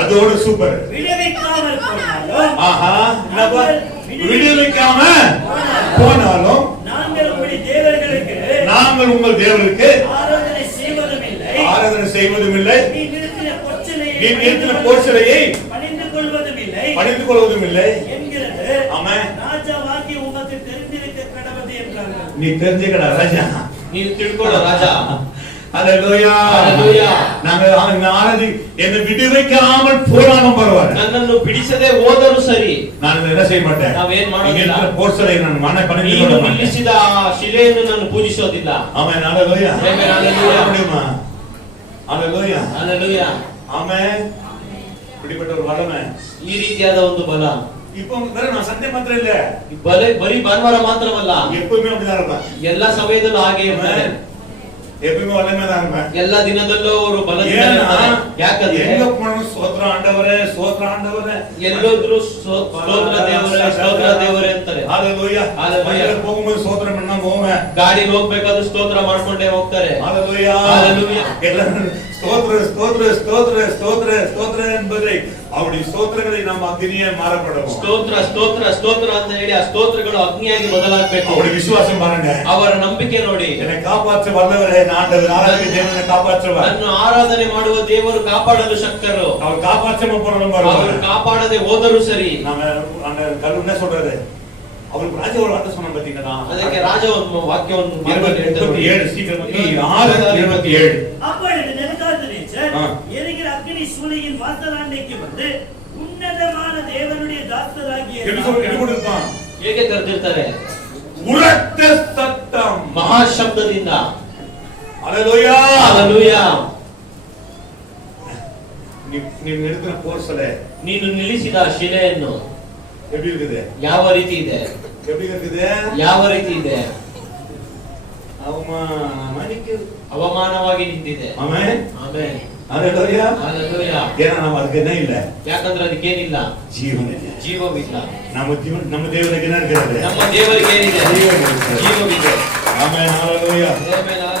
அதோட சூப்பர். விடுவிக்காமல் போனாலும், ஆஹா, என்னப்பா? விடுவிக்காம போனாலும் நாங்கள் உங்கள் தேவருக்கு ஆராதனை செய்வதும் இல்லை. நீ நிறுத்தின பொற்சிலையை பணிந்து கொள்வதும் இல்லை என்கிறது. ஆமென். ராஜாவாகி உமக்கு தெரிந்திருக்க கடவுது என்றார்கள். நீ தெரிஞ்சுக்கடா ராஜா. ನೀನು ತಿಳ್ಕೊಳ್ಳೋ ರಾಜ. ஹalleluya. Hallelujah. நாங்கள் என்னை விடுவிக்காமல் போனாலும் பரவாயில்லை. ನನ್ನನ್ನು ಬಿಡಿಸದೆ ಹೋದರೂ ಸರಿ, நான் என்ன செய்ய மாட்டேன். ನಾವೇನ್ ಮಾಡೋದಿಲ್ಲ. போர்ச்சலை நான் மன பணிந்து ನೀನು கொள்ள மாட்டேன். ನಿಲ್ಲಿಸಿದ ಆ ಶಿಲೆಯನ್ನು ನಾನು ಪೂಜಿಸೋದಿಲ್ಲ. ஆமென். ஹalleluya. Amen. Hallelujah. முடியுமா? ஹalleluya. Hallelujah. ஆமென். இப்படிப்பட்ட ஒரு வல்லமை, ಈ ರೀತಿಯಾದ ಒಂದು ಬಲ. இப்போ வேற நான் சண்டே மாத்திரம் இல்ல, ಬರೀ ಭಾನುವಾರ ಮಾತ್ರವಲ್ಲ, எப்பவுமே அப்படிதான் இருப்பேன். ಎಲ್ಲಾ ಸಮಯದಲ್ಲೂ ಹಾಗೆ ಇರ್ತಾರೆ. எப்பவுமே வல்லமை தான் இருப்பேன். ಎಲ್ಲಾ ದಿನದಲ್ಲೂ ಅವರು ಬಲದಿಂದ ಇರ್ತಾರೆ. ಯಾಕಂದ್ರೆ எங்க போனாலும் ಸ್ತೋತ್ರ ஆண்டவரே ಎಲ್ಲೋದ್ರು ಸ್ತೋತ್ರ ದೇವರೇ ಅಂತಾರೆ. ஹalleluya. Hallelujah. போகும்போது ಸ್ತೋತ್ರ பண்ணா போவேன். ಗಾಡಿಲಿ ಹೋಗ್ಬೇಕಾದ್ರೂ ಸ್ತೋತ್ರ ಮಾಡ್ಕೊಂಡೇ ಹೋಗ್ತಾರೆ. ஹalleluya. Hallelujah. எல்லாரும் ಸ್ತೋತ್ರ என்பதை அவருடைய ಸ್ತೋತ್ರங்களை நாம் அக்னியே மாறப்படும். ಸ್ತೋತ್ರ ಅಂತ ಹೇಳಿ ಆ ಸ್ತೋತ್ರಗಳು ಅಗ್ನಿಯಾಗಿ ಬದಲಾಗಬೇಕು. அவருடைய விசுவாசம் பாருங்க. ಅವರ ನಂಬಿಕೆ ನೋಡಿ. என்னை காப்பாற்ற வல்லவரே ஆண்டவர், ஆராதிக்க தேவனை காப்பாற்றுவார். ನನ್ನನ್ನು ಆರಾಧನೆ ಮಾಡುವ ದೇವರು ಕಾಪಾಡಲು ಶಕ್ತರು. அவர் காப்பாற்றாம போறோம் ಅವರು பாருங்க. ಕಾಪಾಡದೆ ಹೋದರೂ ಸರಿ. நாம அந்த கல்லுன்னு சொல்றது, அவருக்கு ராஜா ஒரு வார்த்தை சொன்ன பாத்தீங்கன்னா, ಅದಕ್ಕೆ ರಾಜ ಒಂದು ವಾಕ್ಯವನ್ನು 27 சீக்கிரம் 6:27. அப்பொழுது நேபுகாத்நேச்சர் எரிகிற அக்கினி சூளையின் வாசலாண்டைக்கு வந்து உன்னதமான தேவனுடைய தாசராகிய ಹೇಗೆ ಕರೆದಿರ್ತಾರೆ? உரத்த சத்தம், ಮಹಾಶಬ್ದದಿಂದ. ஹalleluya. ಹಲ್ಲೆಲೂಯಾ. ನೀವು ನಿಲ್ಲಿಸಿದ ಪೋರ್ಸಲೆ, ನೀನು ನಿಲ್ಲಿಸಿದ ಶಿಲೆಯನ್ನು எப்படி இருக்குது? ಯಾವ ರೀತಿ ಇದೆ? எப்படி இருக்குது? ಯಾವ ರೀತಿ ಇದೆ? ಅವಮಾನವಾಗಿ ನಿಂತಿದೆ. ಆಮೆನ್. ಆಮೆನ್. ಹalleluya. ಹalleluya. ಏನ ನಾವು ಅದಕ್ಕೆ ಇಲ್ಲ, ಯಾಕಂದ್ರೆ ಅದಕ್ಕೇನಿಲ್ಲ, ಜೀವನಿದೆ, ಜೀವವಿಲ್ಲ. ನಮ್ಮ ದೇವರಿಗೆ ಏನಿದೆ? ನಮ್ಮ ದೇವರಿಗೆ ಏನಿದೆ? ಜೀವವಿದೆ. ಆಮೆನ್. ಹalleluya. ಆಮೆನ್.